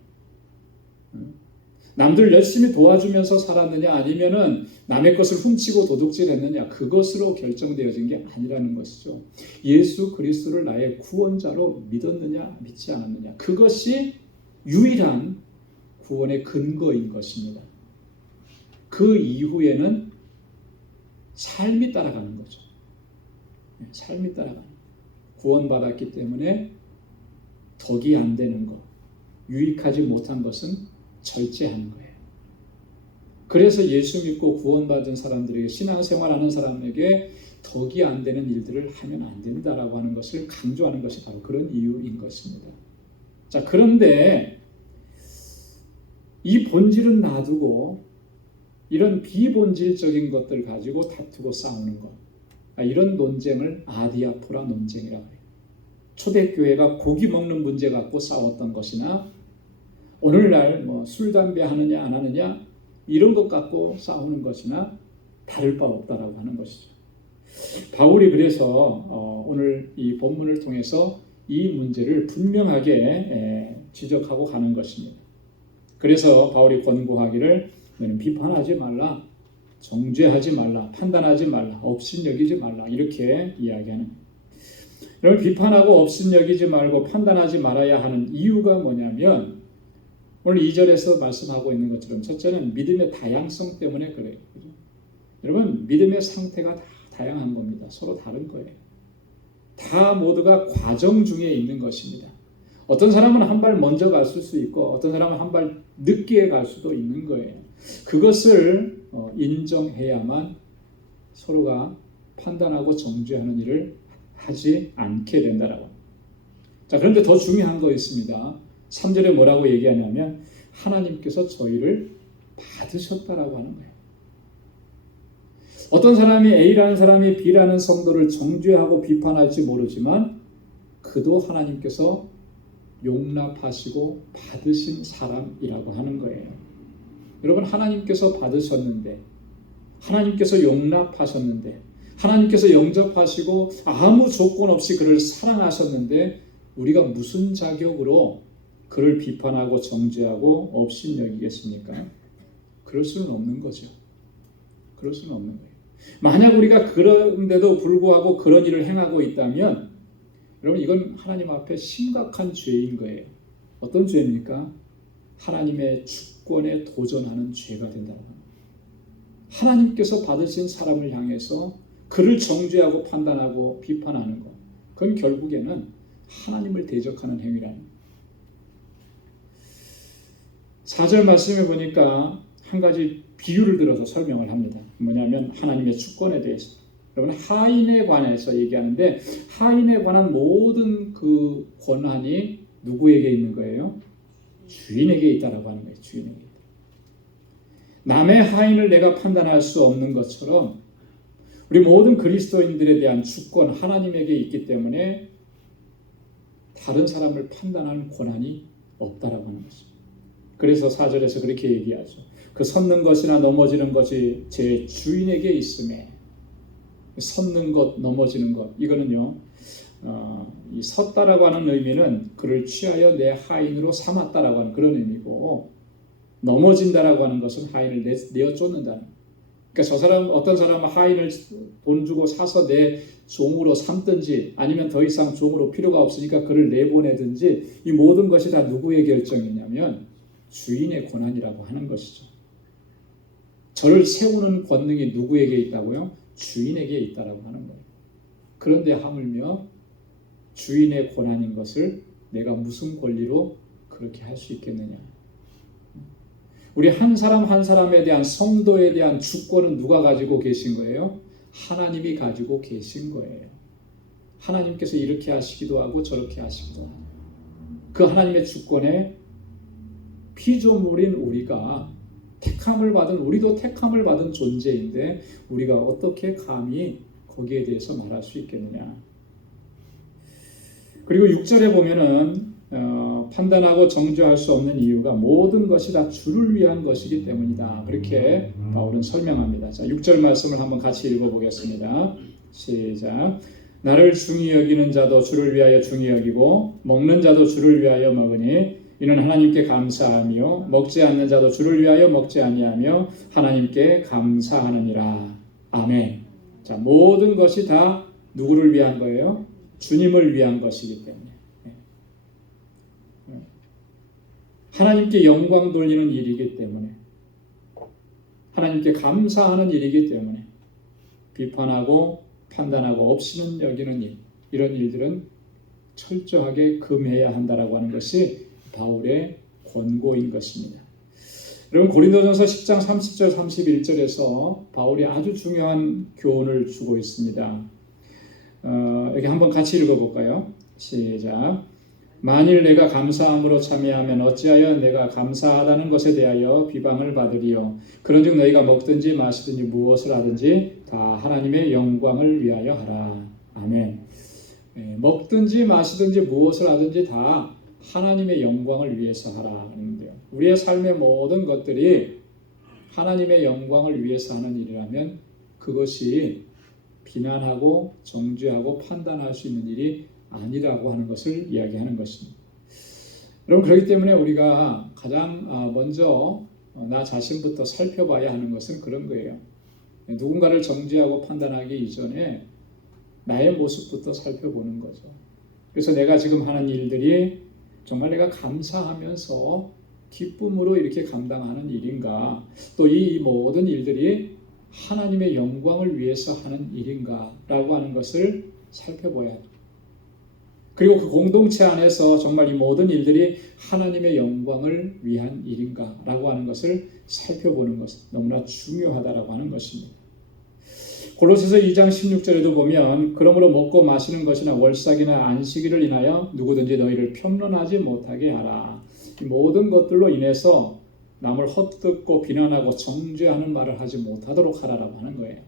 남들 열심히 도와주면서 살았느냐 아니면은 남의 것을 훔치고 도둑질했느냐 그것으로 결정되어진 게 아니라는 것이죠. 예수 그리스도를 나의 구원자로 믿었느냐 믿지 않았느냐 그것이 유일한 구원의 근거인 것입니다. 그 이후에는 삶이 따라가는 거죠. 삶이 따라가는 거예요. 구원받았기 때문에 덕이 안 되는 것, 유익하지 못한 것은 절제하는 거예요. 그래서 예수 믿고 구원받은 사람들에게 신앙생활하는 사람에게 덕이 안 되는 일들을 하면 안 된다라고 하는 것을 강조하는 것이 바로 그런 이유인 것입니다. 자, 그런데 이 본질은 놔두고 이런 비본질적인 것들 가지고 다투고 싸우는 것, 이런 논쟁을 아디아포라 논쟁이라고 해요. 초대교회가 고기 먹는 문제 갖고 싸웠던 것이나 오늘날 술, 담배 하느냐 안 하느냐 이런 것 갖고 싸우는 것이나 다를 바 없다라고 하는 것이죠. 바울이 그래서 오늘 이 본문을 통해서 이 문제를 분명하게 지적하고 가는 것입니다. 그래서 바울이 권고하기를 너는 비판하지 말라, 정죄하지 말라, 판단하지 말라, 업신여기지 말라 이렇게 이야기하는 거예요. 여러분 비판하고 업신여기지 말고 판단하지 말아야 하는 이유가 뭐냐면 오늘 2절에서 말씀하고 있는 것처럼 첫째는 믿음의 다양성 때문에 그래요. 그죠? 여러분 믿음의 상태가 다 다양한 겁니다. 서로 다른 거예요. 다 모두가 과정 중에 있는 것입니다. 어떤 사람은 한 발 먼저 갔을 수 있고 어떤 사람은 한 발 늦게 갈 수도 있는 거예요. 그것을 인정해야만 서로가 판단하고 정죄하는 일을 하지 않게 된다라고. 자, 그런데 더 중요한 거 있습니다. 3절에 뭐라고 얘기하냐면 하나님께서 저희를 받으셨다라고 하는 거예요. 어떤 사람이 A라는 사람이 B라는 성도를 정죄하고 비판할지 모르지만 그도 하나님께서 용납하시고 받으신 사람이라고 하는 거예요. 여러분 하나님께서 받으셨는데 하나님께서 용납하셨는데 하나님께서 영접하시고 아무 조건 없이 그를 사랑하셨는데 우리가 무슨 자격으로 그를 비판하고 정죄하고 업신여기겠습니까? 그럴 수는 없는 거죠. 그럴 수는 없는 거예요. 만약 우리가 그런데도 불구하고 그런 일을 행하고 있다면 여러분 이건 하나님 앞에 심각한 죄인 거예요. 어떤 죄입니까? 하나님의 주권에 도전하는 죄가 된다는 겁니다. 하나님께서 받으신 사람을 향해서 그를 정죄하고 판단하고 비판하는 것, 그건 결국에는 하나님을 대적하는 행위라는 거예요. 4절 말씀해 보니까 한 가지 비유를 들어서 설명을 합니다. 뭐냐면 하나님의 주권에 대해서. 여러분, 하인에 관해서 얘기하는데, 하인에 관한 모든 그 권한이 누구에게 있는 거예요? 주인에게 있다라고 하는 거예요. 주인에게 있다. 남의 하인을 내가 판단할 수 없는 것처럼 우리 모든 그리스도인들에 대한 주권 하나님에게 있기 때문에 다른 사람을 판단하는 권한이 없다라고 하는 것입니다. 그래서 4절에서 그렇게 얘기하죠. 그 섰는 것이나 넘어지는 것이 제 주인에게 있음에, 섰는 것, 넘어지는 것, 이거는요, 이 섰다라고 하는 의미는 그를 취하여 내 하인으로 삼았다라고 하는 그런 의미고, 넘어진다라고 하는 것은 하인을 내어 쫓는다는. 그러니까 저 사람, 어떤 사람은 하인을 돈 주고 사서 내 종으로 삼든지, 아니면 더 이상 종으로 필요가 없으니까 그를 내보내든지, 이 모든 것이 다 누구의 결정이냐면 주인의 권한이라고 하는 것이죠. 저를 세우는 권능이 누구에게 있다고요? 주인에게 있다라고 하는 거예요. 그런데 하물며 주인의 권한인 것을 내가 무슨 권리로 그렇게 할 수 있겠느냐? 우리 한 사람 한 사람에 대한 성도에 대한 주권은 누가 가지고 계신 거예요? 하나님이 가지고 계신 거예요. 하나님께서 이렇게 하시기도 하고 저렇게 하시기도 하고, 그 하나님의 주권에 피조물인 우리가 택함을 받은, 우리도 택함을 받은 존재인데 우리가 어떻게 감히 거기에 대해서 말할 수 있겠느냐. 그리고 6절에 보면은 판단하고 정죄할 수 없는 이유가 모든 것이 다 주를 위한 것이기 때문이다. 그렇게 바울은 설명합니다. 자, 6절 말씀을 한번 같이 읽어보겠습니다. 시작. 나를 중히 여기는 자도 주를 위하여 중히 여기고 먹는 자도 주를 위하여 먹으니 이는 하나님께 감사하며 먹지 않는 자도 주를 위하여 먹지 아니하며 하나님께 감사하느니라. 아멘. 자, 모든 것이 다 누구를 위한 거예요? 주님을 위한 것이기 때문에. 하나님께 영광 돌리는 일이기 때문에, 하나님께 감사하는 일이기 때문에 비판하고 판단하고 없이는 여기는 일, 이런 일들은 철저하게 금해야 한다라고 하는 것이 바울의 권고인 것입니다. 여러분, 고린도전서 10장 30절 31절에서 바울이 아주 중요한 교훈을 주고 있습니다. 여기 한번 같이 읽어볼까요? 시작. 만일 내가 감사함으로 참여하면 어찌하여 내가 감사하다는 것에 대하여 비방을 받으리요. 그런즉 너희가 먹든지 마시든지 무엇을 하든지 다 하나님의 영광을 위하여 하라. 아멘. 먹든지 마시든지 무엇을 하든지 다 하나님의 영광을 위해서 하라 하는데요. 우리의 삶의 모든 것들이 하나님의 영광을 위해서 하는 일이라면 그것이 비난하고 정죄하고 판단할 수 있는 일이 아니라고 하는 것을 이야기하는 것입니다. 여러분, 그렇기 때문에 우리가 가장 먼저 나 자신부터 살펴봐야 하는 것은 그런 거예요. 누군가를 정죄하고 판단하기 이전에 나의 모습부터 살펴보는 거죠. 그래서 내가 지금 하는 일들이 정말 내가 감사하면서 기쁨으로 이렇게 감당하는 일인가, 또 이 모든 일들이 하나님의 영광을 위해서 하는 일인가 라고 하는 것을 살펴봐야 합니다. 그리고 그 공동체 안에서 정말 이 모든 일들이 하나님의 영광을 위한 일인가 라고 하는 것을 살펴보는 것은 너무나 중요하다라고 하는 것입니다. 골로새서 2장 16절에도 보면 그러므로 먹고 마시는 것이나 월삭이나 안식일을 인하여 누구든지 너희를 평론하지 못하게 하라. 이 모든 것들로 인해서 남을 헛듣고 비난하고 정죄하는 말을 하지 못하도록 하라라고 하는 거예요.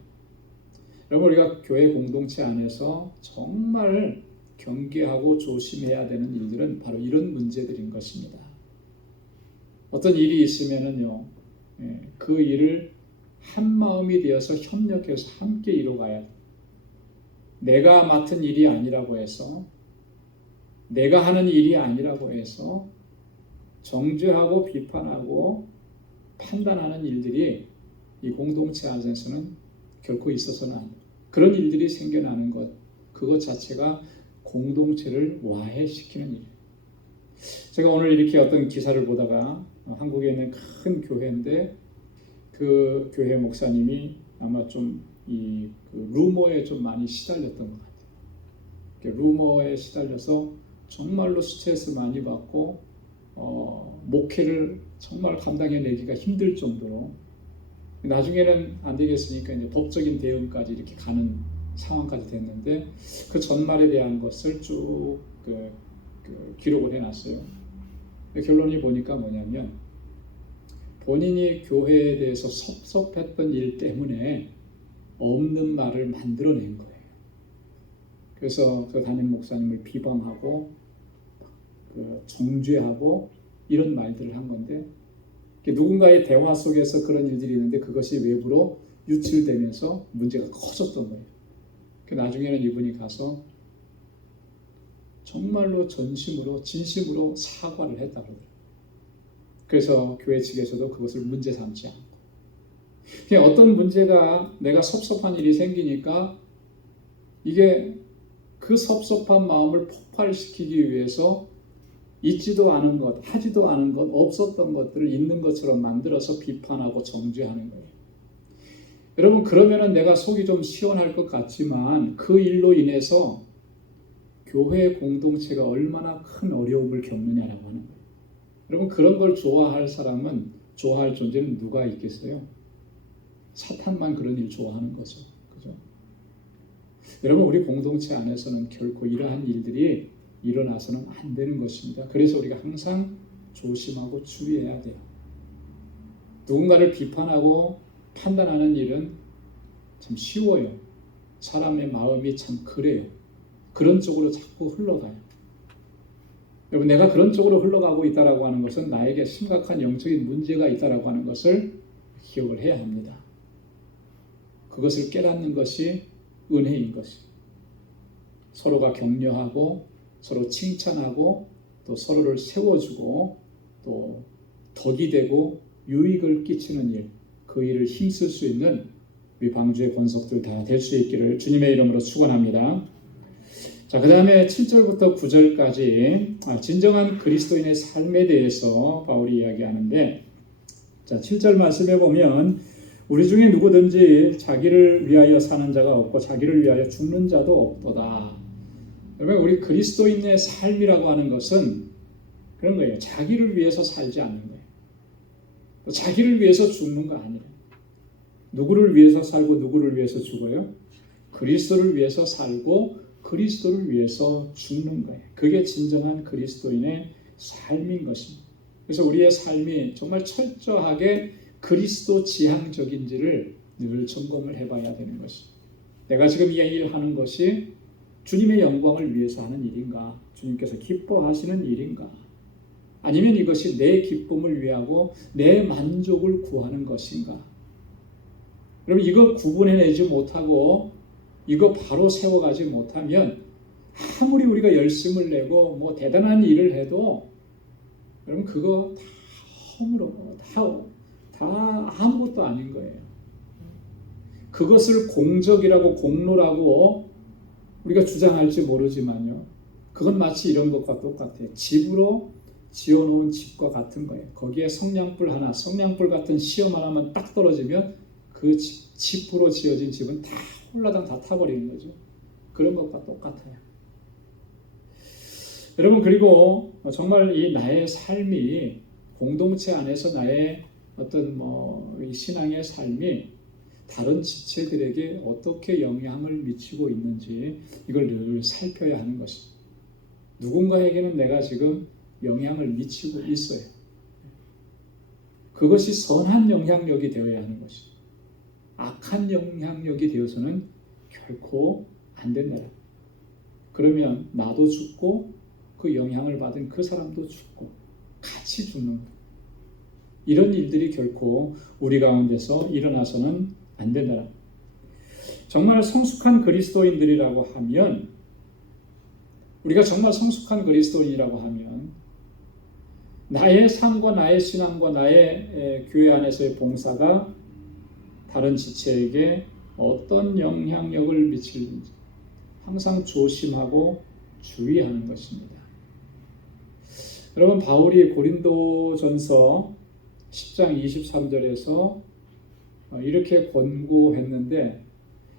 여러분, 우리가 교회 공동체 안에서 정말 경계하고 조심해야 되는 일들은 바로 이런 문제들인 것입니다. 어떤 일이 있으면은요, 그 일을 한 마음이 되어서 협력해서 함께 이뤄가야 돼요. 내가 맡은 일이 아니라고 해서, 내가 하는 일이 아니라고 해서 정죄하고 비판하고 판단하는 일들이 이 공동체 안에서는 결코 있어서는 안 돼요. 그런 일들이 생겨나는 것, 그것 자체가 공동체를 와해시키는 일이에요. 제가 오늘 이렇게 어떤 기사를 보다가 한국에 있는 큰 교회인데 그 교회 목사님이 아마 좀 그 루머에 좀 많이 시달렸던 것 같아요. 루머에 시달려서 정말로 스트레스 많이 받고 목회를 정말 감당해내기가 힘들 정도로 나중에는 안 되겠으니까 이제 법적인 대응까지 이렇게 가는 상황까지 됐는데 그 전말에 대한 것을 쭉 기록을 해놨어요. 결론이 보니까 뭐냐면 본인이 교회에 대해서 섭섭했던 일 때문에 없는 말을 만들어낸 거예요. 그래서 그 담임 목사님을 비방하고 정죄하고 이런 말들을 한 건데 누군가의 대화 속에서 그런 일들이 있는데 그것이 외부로 유출되면서 문제가 커졌던 거예요. 나중에는 이분이 가서 정말로 전심으로 진심으로 사과를 했다고 그러더라고요. 그래서 교회 측에서도 그것을 문제 삼지 않고 어떤 문제가 내가 섭섭한 일이 생기니까 이게 그 섭섭한 마음을 폭발시키기 위해서 있지도 않은 것, 하지도 않은 것, 없었던 것들을 있는 것처럼 만들어서 비판하고 정죄하는 거예요. 여러분 그러면은 내가 속이 좀 시원할 것 같지만 그 일로 인해서 교회 공동체가 얼마나 큰 어려움을 겪느냐라고 하는 거예요. 여러분 그런 걸 좋아할 사람은 좋아할 존재는 누가 있겠어요? 사탄만 그런 일 좋아하는 거죠. 그죠? 여러분 우리 공동체 안에서는 결코 이러한 일들이 일어나서는 안 되는 것입니다. 그래서 우리가 항상 조심하고 주의해야 돼요. 누군가를 비판하고 판단하는 일은 참 쉬워요. 사람의 마음이 참 그래요. 그런 쪽으로 자꾸 흘러가요. 여러분 내가 그런 쪽으로 흘러가고 있다라고 하는 것은 나에게 심각한 영적인 문제가 있다라고 하는 것을 기억을 해야 합니다. 그것을 깨닫는 것이 은혜인 것입니다. 서로가 격려하고 서로 칭찬하고 또 서로를 세워주고 또 덕이 되고 유익을 끼치는 일, 그 일을 힘쓸 수 있는 우리 방주의 권속들 다 될 수 있기를 주님의 이름으로 축원합니다. 자, 그 다음에 7절부터 9절까지 진정한 그리스도인의 삶에 대해서 바울이 이야기하는데, 자, 7절 말씀에 보면 우리 중에 누구든지 자기를 위하여 사는 자가 없고 자기를 위하여 죽는 자도 없도다. 여러분 우리 그리스도인의 삶이라고 하는 것은 그런 거예요. 자기를 위해서 살지 않는 거예요. 자기를 위해서 죽는 거 아니에요. 누구를 위해서 살고 누구를 위해서 죽어요? 그리스도를 위해서 살고 그리스도를 위해서 죽는 거예요. 그게 진정한 그리스도인의 삶인 것입니다. 그래서 우리의 삶이 정말 철저하게 그리스도 지향적인지를 늘 점검을 해봐야 되는 것입니다. 내가 지금 이 일을 하는 것이 주님의 영광을 위해서 하는 일인가? 주님께서 기뻐하시는 일인가? 아니면 이것이 내 기쁨을 위하고 내 만족을 구하는 것인가? 여러분 이거 구분해내지 못하고 이거 바로 세워가지 못하면 아무리 우리가 열심을 내고 뭐 대단한 일을 해도 여러분 그거 다 허물어, 다 아무것도 아닌 거예요. 그것을 공적이라고 공로라고 우리가 주장할지 모르지만요. 그건 마치 이런 것과 똑같아요. 집으로 지어놓은 집과 같은 거예요. 거기에 성냥불 하나, 성냥불 같은 시험 하나만 딱 떨어지면 그 집으로 지어진 집은 다 홀라당 다 타버리는 거죠. 그런 것과 똑같아요. 여러분 그리고 정말 이 나의 삶이 공동체 안에서 나의 어떤 이 신앙의 삶이 다른 지체들에게 어떻게 영향을 미치고 있는지 이걸 늘 살펴야 하는 것입니다. 누군가에게는 내가 지금 영향을 미치고 있어요. 그것이 선한 영향력이 되어야 하는 것입니다. 악한 영향력이 되어서는 결코 안 된다. 그러면 나도 죽고 그 영향을 받은 그 사람도 죽고 같이 죽는 거예요. 이런 일들이 결코 우리 가운데서 일어나서는 안 된다. 정말 성숙한 그리스도인들이라고 하면 우리가 정말 성숙한 그리스도인이라고 하면 나의 삶과 나의 신앙과 나의 교회 안에서의 봉사가 다른 지체에게 어떤 영향력을 미칠는지 항상 조심하고 주의하는 것입니다. 여러분 바울이 고린도전서 10장 23절에서 이렇게 권고했는데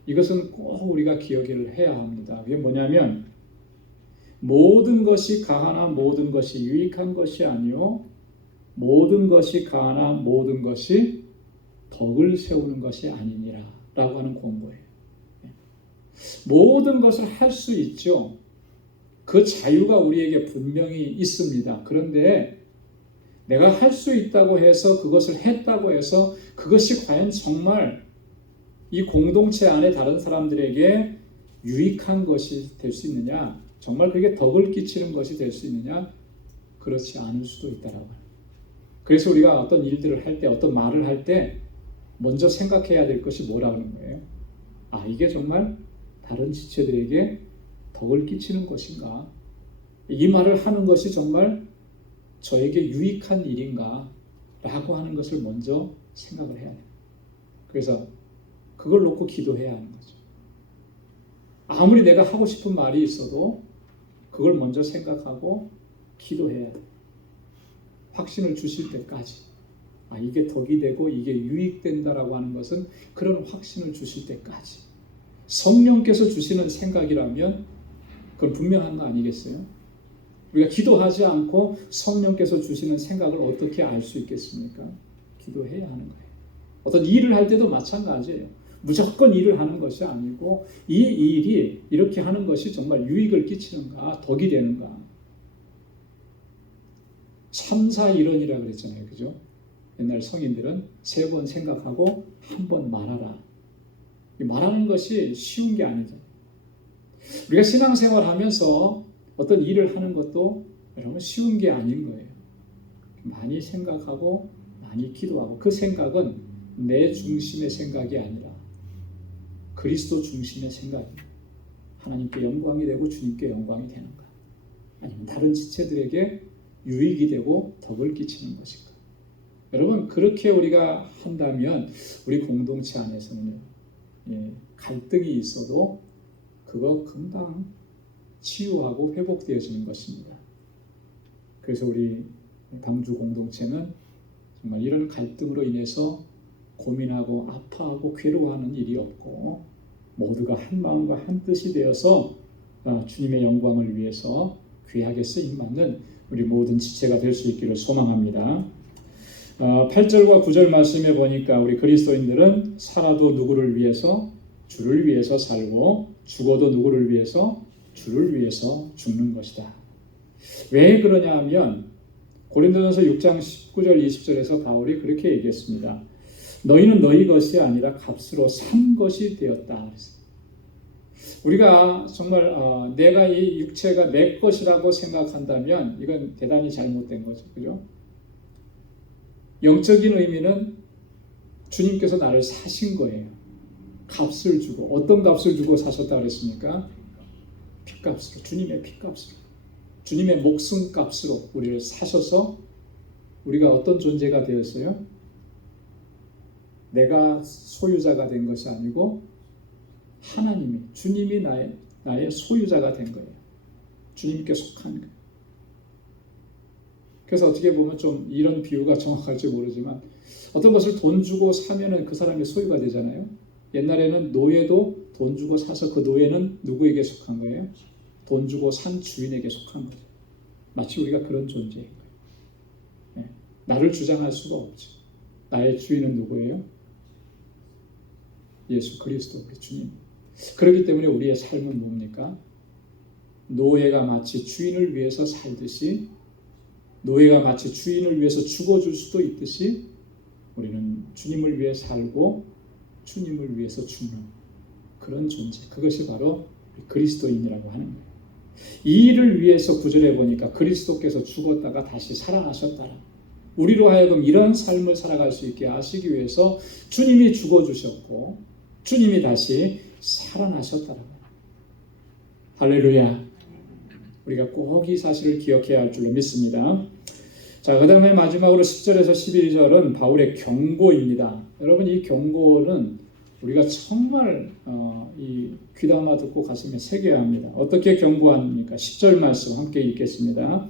이것은 꼭 우리가 기억을 해야 합니다. 그게 뭐냐면 모든 것이 가하나 모든 것이 유익한 것이 아니요 모든 것이 가하나 모든 것이 덕을 세우는 것이 아니니라 라고 하는 권고예요. 모든 것을 할 수 있죠. 그 자유가 우리에게 분명히 있습니다. 그런데 내가 할 수 있다고 해서 그것을 했다고 해서 그것이 과연 정말 이 공동체 안에 다른 사람들에게 유익한 것이 될 수 있느냐, 정말 그게 덕을 끼치는 것이 될 수 있느냐, 그렇지 않을 수도 있다라고요. 그래서 우리가 어떤 일들을 할 때, 어떤 말을 할 때 먼저 생각해야 될 것이 뭐라는 거예요. 아, 이게 정말 다른 지체들에게 덕을 끼치는 것인가? 이 말을 하는 것이 정말 저에게 유익한 일인가? 라고 하는 것을 먼저 생각을 해야 돼요. 그래서 그걸 놓고 기도해야 하는 거죠. 아무리 내가 하고 싶은 말이 있어도 그걸 먼저 생각하고 기도해야 돼요. 확신을 주실 때까지. 아, 이게 덕이 되고 이게 유익된다라고 하는 것은 그런 확신을 주실 때까지. 성령께서 주시는 생각이라면 그건 분명한 거 아니겠어요? 우리가 기도하지 않고 성령께서 주시는 생각을 어떻게 알 수 있겠습니까? 기도해야 하는 거예요. 어떤 일을 할 때도 마찬가지예요. 무조건 일을 하는 것이 아니고 이 일이 이렇게 하는 것이 정말 유익을 끼치는가, 덕이 되는가. 삼사일언이라 그랬잖아요. 그죠? 옛날 성인들은 3번 생각하고 1번 말하라. 말하는 것이 쉬운 게 아니죠. 우리가 신앙생활 하면서 어떤 일을 하는 것도 여러분 쉬운 게 아닌 거예요. 많이 생각하고 많이 기도하고 그 생각은 내 중심의 생각이 아니라 그리스도 중심의 생각입니다. 하나님께 영광이 되고 주님께 영광이 되는가? 아니면 다른 지체들에게 유익이 되고 덕을 끼치는 것인가? 여러분 그렇게 우리가 한다면 우리 공동체 안에서는 갈등이 있어도 그거 금방 치유하고 회복되어지는 것입니다. 그래서 우리 방주 공동체는 정말 이런 갈등으로 인해서 고민하고 아파하고 괴로워하는 일이 없고 모두가 한 마음과 한 뜻이 되어서 주님의 영광을 위해서 귀하게 쓰임받는 우리 모든 지체가 될 수 있기를 소망합니다. 8절과 9절 말씀에 보니까 우리 그리스도인들은 살아도 누구를 위해서? 주를 위해서 살고 죽어도 누구를 위해서? 주를 위해서 죽는 것이다. 왜 그러냐 하면 고린도전서 6장 19절 20절에서 바울이 그렇게 얘기했습니다. 너희는 너희 것이 아니라 값으로 산 것이 되었다. 우리가 정말 내가 이 육체가 내 것이라고 생각한다면 이건 대단히 잘못된 거죠. 그죠? 영적인 의미는 주님께서 나를 사신 거예요. 값을 주고. 어떤 값을 주고 사셨다 그랬습니까? 핏값으로. 주님의 핏값으로. 주님의 목숨값으로 우리를 사셔서 우리가 어떤 존재가 되었어요? 내가 소유자가 된 것이 아니고 하나님이, 주님이 나의 소유자가 된 거예요. 주님께 속한 거예요. 그래서 어떻게 보면 좀 이런 비유가 정확할지 모르지만 어떤 것을 돈 주고 사면은 그 사람의 소유가 되잖아요. 옛날에는 노예도 돈 주고 사서 그 노예는 누구에게 속한 거예요? 돈 주고 산 주인에게 속한 거죠. 마치 우리가 그런 존재인 거예요. 네. 나를 주장할 수가 없죠. 나의 주인은 누구예요? 예수 그리스도 우리 주님. 그렇기 때문에 우리의 삶은 뭡니까? 노예가 마치 주인을 위해서 살듯이 노예가 마치 주인을 위해서 죽어줄 수도 있듯이 우리는 주님을 위해 살고 주님을 위해서 죽는 그런 존재. 그것이 바로 그리스도인이라고 하는 거예요. 이 일을 위해서 구절해 보니까 그리스도께서 죽었다가 다시 살아나셨다라. 우리로 하여금 이런 삶을 살아갈 수 있게 하시기 위해서 주님이 죽어주셨고 주님이 다시 살아나셨다라고. 할렐루야. 우리가 꼭 이 사실을 기억해야 할 줄로 믿습니다. 자, 그 다음에 마지막으로 10절에서 11절은 바울의 경고입니다. 여러분 이 경고는 우리가 정말 이 귀담아 듣고 가슴에 새겨야 합니다. 어떻게 경고합니까? 10절 말씀 함께 읽겠습니다.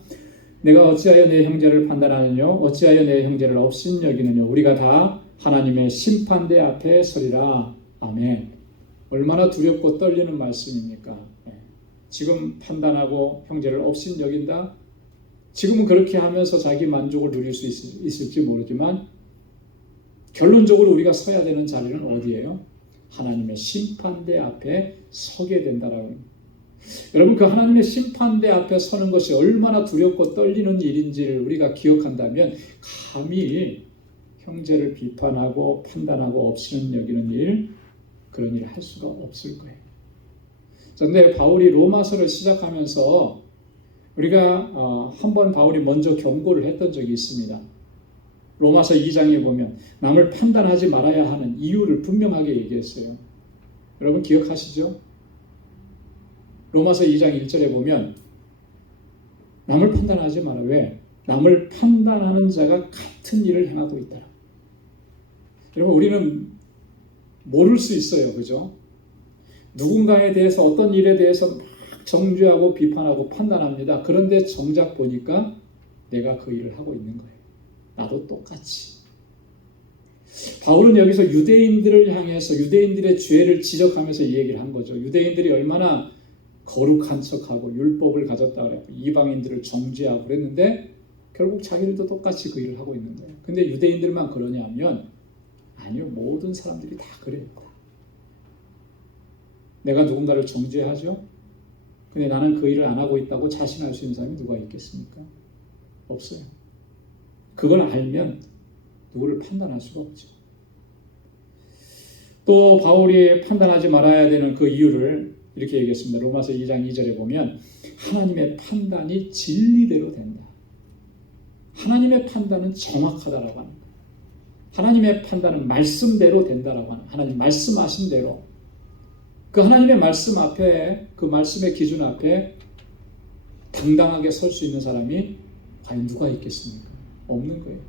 내가 어찌하여 내 형제를 판단하느뇨? 어찌하여 내 형제를 업신여기느뇨? 우리가 다 하나님의 심판대 앞에 서리라. 아멘. 얼마나 두렵고 떨리는 말씀입니까? 지금 판단하고 형제를 업신 여긴다. 지금은 그렇게 하면서 자기 만족을 누릴 수 있을지 모르지만 결론적으로 우리가 서야 되는 자리는 어디예요? 하나님의 심판대 앞에 서게 된다라고 합니다. 여러분, 그 하나님의 심판대 앞에 서는 것이 얼마나 두렵고 떨리는 일인지를 우리가 기억한다면 감히 형제를 비판하고 판단하고 업신을 여기는 일, 그런 일을 할 수가 없을 거예요. 그런데 바울이 로마서를 시작하면서 우리가 한번 바울이 먼저 경고를 했던 적이 있습니다. 로마서 2장에 보면 남을 판단하지 말아야 하는 이유를 분명하게 얘기했어요. 여러분 기억하시죠? 로마서 2장 1절에 보면 남을 판단하지 마라. 왜? 남을 판단하는 자가 같은 일을 행하고 있다. 여러분 우리는 모를 수 있어요. 그죠? 누군가에 대해서 어떤 일에 대해서 막 정죄하고 비판하고 판단합니다. 그런데 정작 보니까 내가 그 일을 하고 있는 거예요. 나도 똑같이. 바울은 여기서 유대인들을 향해서 유대인들의 죄를 지적하면서 이 얘기를 한 거죠. 유대인들이 얼마나 거룩한 척하고 율법을 가졌다 그래요. 이방인들을 정죄하고 그랬는데 결국 자기들도 똑같이 그 일을 하고 있는 거예요. 근데 유대인들만 그러냐면 아니요. 모든 사람들이 다 그래요. 내가 누군가를 정죄하죠. 근데 나는 그 일을 안 하고 있다고 자신할 수 있는 사람이 누가 있겠습니까? 없어요. 그걸 알면 누구를 판단할 수가 없죠. 또 바울이 판단하지 말아야 되는 그 이유를 이렇게 얘기했습니다. 로마서 2장 2절에 보면 하나님의 판단이 진리대로 된다. 하나님의 판단은 정확하다라고 합니다. 하나님의 판단은 말씀대로 된다라고 하는, 하나님 말씀하신 대로 그 하나님의 말씀 앞에, 그 말씀의 기준 앞에 당당하게 설 수 있는 사람이 과연 누가 있겠습니까? 없는 거예요.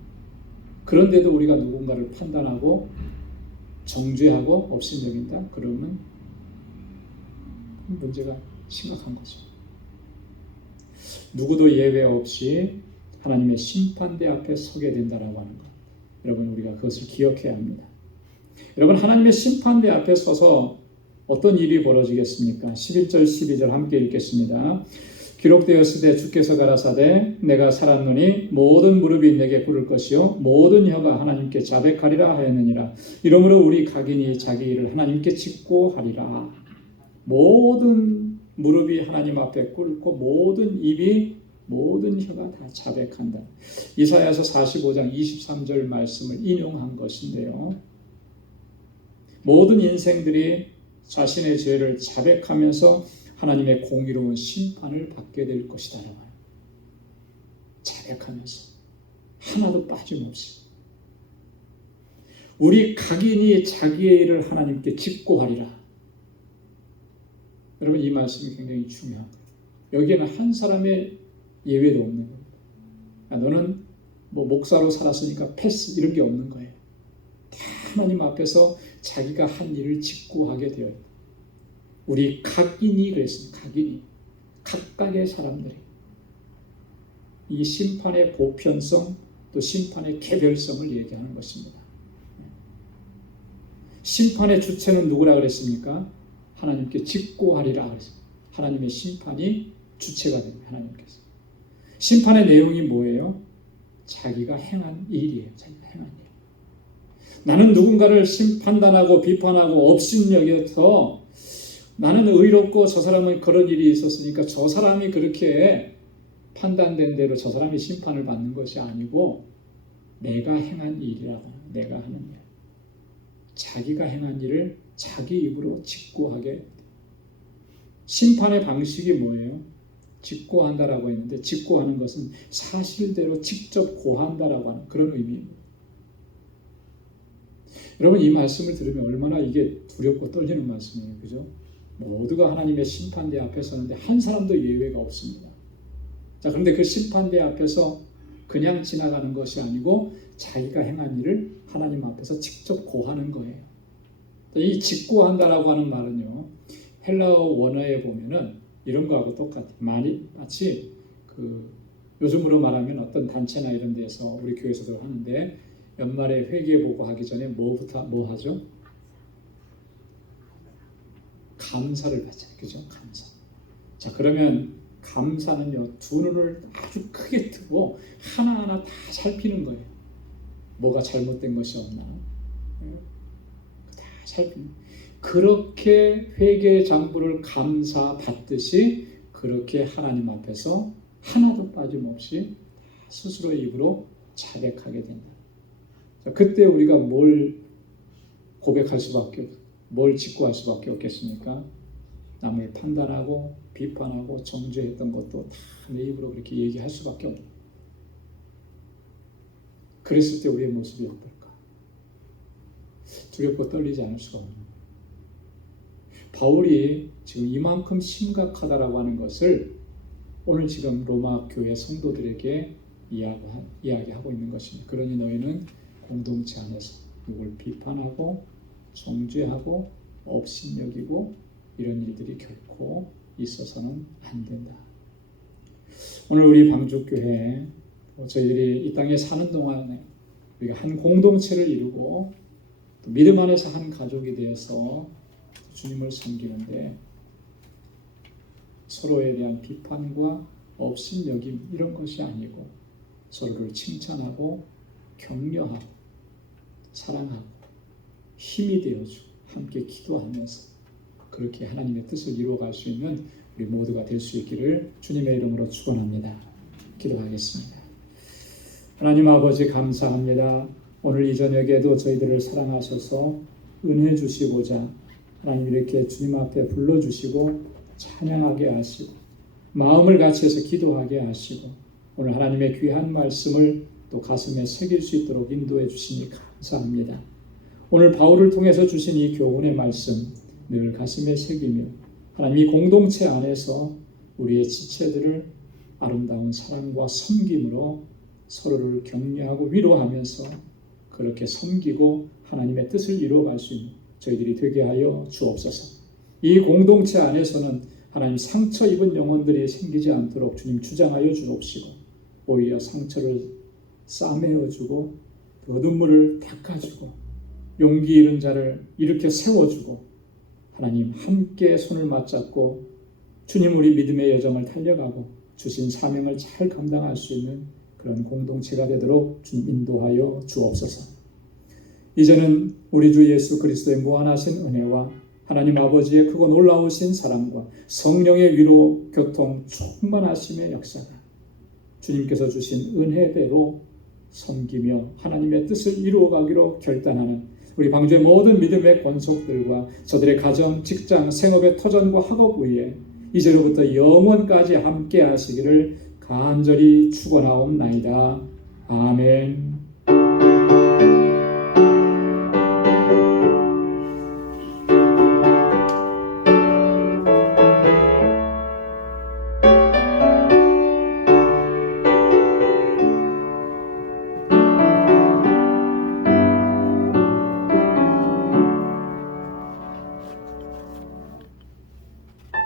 그런데도 우리가 누군가를 판단하고 정죄하고 업신여긴다? 그러면 문제가 심각한 거죠. 누구도 예외 없이 하나님의 심판대 앞에 서게 된다라고 하는 것. 여러분 우리가 그것을 기억해야 합니다. 여러분 하나님의 심판대 앞에 서서 어떤 일이 벌어지겠습니까? 11절 12절 함께 읽겠습니다. 기록되었으되 주께서 가라사대 내가 살았노니 모든 무릎이 내게 꿇을 것이요 모든 혀가 하나님께 자백하리라 하였느니라. 이러므로 우리 각인이 자기 일을 하나님께 짓고 하리라. 모든 무릎이 하나님 앞에 꿇고 모든 입이 모든 혀가 다 자백한다. 이사야서 45장 23절 말씀을 인용한 것인데요. 모든 인생들이 자신의 죄를 자백하면서 하나님의 공의로운 심판을 받게 될 것이다. 자백하면서 하나도 빠짐없이 우리 각인이 자기의 일을 하나님께 짓고 하리라. 여러분 이 말씀이 굉장히 중요한 거예요. 여기에는 한 사람의 예외도 없는 겁니다. 너는 뭐 목사로 살았으니까 패스 이런 게 없는 거예요. 다 하나님 앞에서 자기가 한 일을 짓고 하게 되어 있다. 우리 각인이 그랬습니다. 각인이 각각의 사람들이 이 심판의 보편성 또 심판의 개별성을 얘기하는 것입니다. 심판의 주체는 누구라 그랬습니까? 하나님께 직고하리라 그랬습니다. 하나님의 심판이 주체가 됩니다. 하나님께서. 심판의 내용이 뭐예요? 자기가 행한 일이에요. 자기가 행한 일. 나는 누군가를 판단하고 비판하고 업신여겨서 나는 의롭고 저 사람은 그런 일이 있었으니까 저 사람이 그렇게 판단된 대로 저 사람이 심판을 받는 것이 아니고 내가 행한 일이라고 내가 하는 일. 자기가 행한 일을 자기 입으로 직고하게. 심판의 방식이 뭐예요? 직고한다라고 했는데 직고하는 것은 사실대로 직접 고한다라고 하는 그런 의미입니다. 여러분 이 말씀을 들으면 얼마나 이게 두렵고 떨리는 말씀이에요. 그죠? 모두가 하나님의 심판대 앞에 서는데 한 사람도 예외가 없습니다. 자, 그런데 그 심판대 앞에서 그냥 지나가는 것이 아니고 자기가 행한 일을 하나님 앞에서 직접 고하는 거예요. 이 직고한다라고 하는 말은요. 헬라어 원어에 보면은 이런 거하고 똑같아요. 마치 요즘으로 말하면 어떤 단체나 이런 데서 우리 교회에서도 하는데 연말에 회계보고 하기 전에 뭐 하죠? 감사를 받잖아요. 그죠? 감사. 자, 그러면 감사는요, 두 눈을 아주 크게 뜨고 하나하나 다 살피는 거예요. 뭐가 잘못된 것이 없나? 다 살피는. 그렇게 회계장부를 감사 받듯이 그렇게 하나님 앞에서 하나도 빠짐없이 스스로의 입으로 자백하게 된다. 자, 그때 우리가 뭘 고백할 수밖에 없고 뭘 직구할 수밖에 없겠습니까? 남을 판단하고 비판하고 정죄했던 것도 다 내 입으로 그렇게 얘기할 수밖에 없다. 그랬을 때 우리의 모습이 어떨까? 두렵고 떨리지 않을 수가 없는 거예요. 바울이 지금 이만큼 심각하다라고 하는 것을 오늘 지금 로마 교회 성도들에게 이야기하고 있는 것입니다. 그러니 너희는 공동체 안에서 누굴 비판하고 정죄하고 업신여기고 이런 일들이 결코 있어서는 안 된다. 오늘 우리 방주교회 저희들이 이 땅에 사는 동안에 우리가 한 공동체를 이루고 또 믿음 안에서 한 가족이 되어서 주님을 섬기는데 서로에 대한 비판과 업신여김 이런 것이 아니고 서로를 칭찬하고 격려하고 사랑하고 힘이 되어주고 함께 기도하면서 그렇게 하나님의 뜻을 이루어갈 수 있는 우리 모두가 될 수 있기를 주님의 이름으로 축원합니다. 기도하겠습니다. 하나님 아버지 감사합니다. 오늘 이 저녁에도 저희들을 사랑하셔서 은혜 주시고자 하나님 이렇게 주님 앞에 불러주시고 찬양하게 하시고 마음을 같이 해서 기도하게 하시고 오늘 하나님의 귀한 말씀을 또 가슴에 새길 수 있도록 인도해 주시니 감사합니다. 오늘 바울을 통해서 주신 이 교훈의 말씀 늘 가슴에 새기며 하나님 이 공동체 안에서 우리의 지체들을 아름다운 사랑과 섬김으로 서로를 격려하고 위로하면서 그렇게 섬기고 하나님의 뜻을 이루어갈 수 있는 저희들이 되게 하여 주옵소서. 이 공동체 안에서는 하나님 상처 입은 영혼들이 생기지 않도록 주님 주장하여 주옵시고 오히려 상처를 싸매어주고 그 눈물을 닦아주고 용기 잃은 자를 일으켜 세워주고 하나님 함께 손을 맞잡고 주님 우리 믿음의 여정을 달려가고 주신 사명을 잘 감당할 수 있는 그런 공동체가 되도록 주님 인도하여 주옵소서. 이제는 우리 주 예수 그리스도의 무한하신 은혜와 하나님 아버지의 크고 놀라우신 사랑과 성령의 위로 교통 충만하심의 역사가 주님께서 주신 은혜대로 섬기며 하나님의 뜻을 이루어가기로 결단하는 우리 방주의 모든 믿음의 권속들과 저들의 가정, 직장, 생업의 터전과 학업 위에 이제로부터 영원까지 함께 하시기를 간절히 축원하옵나이다. 아멘.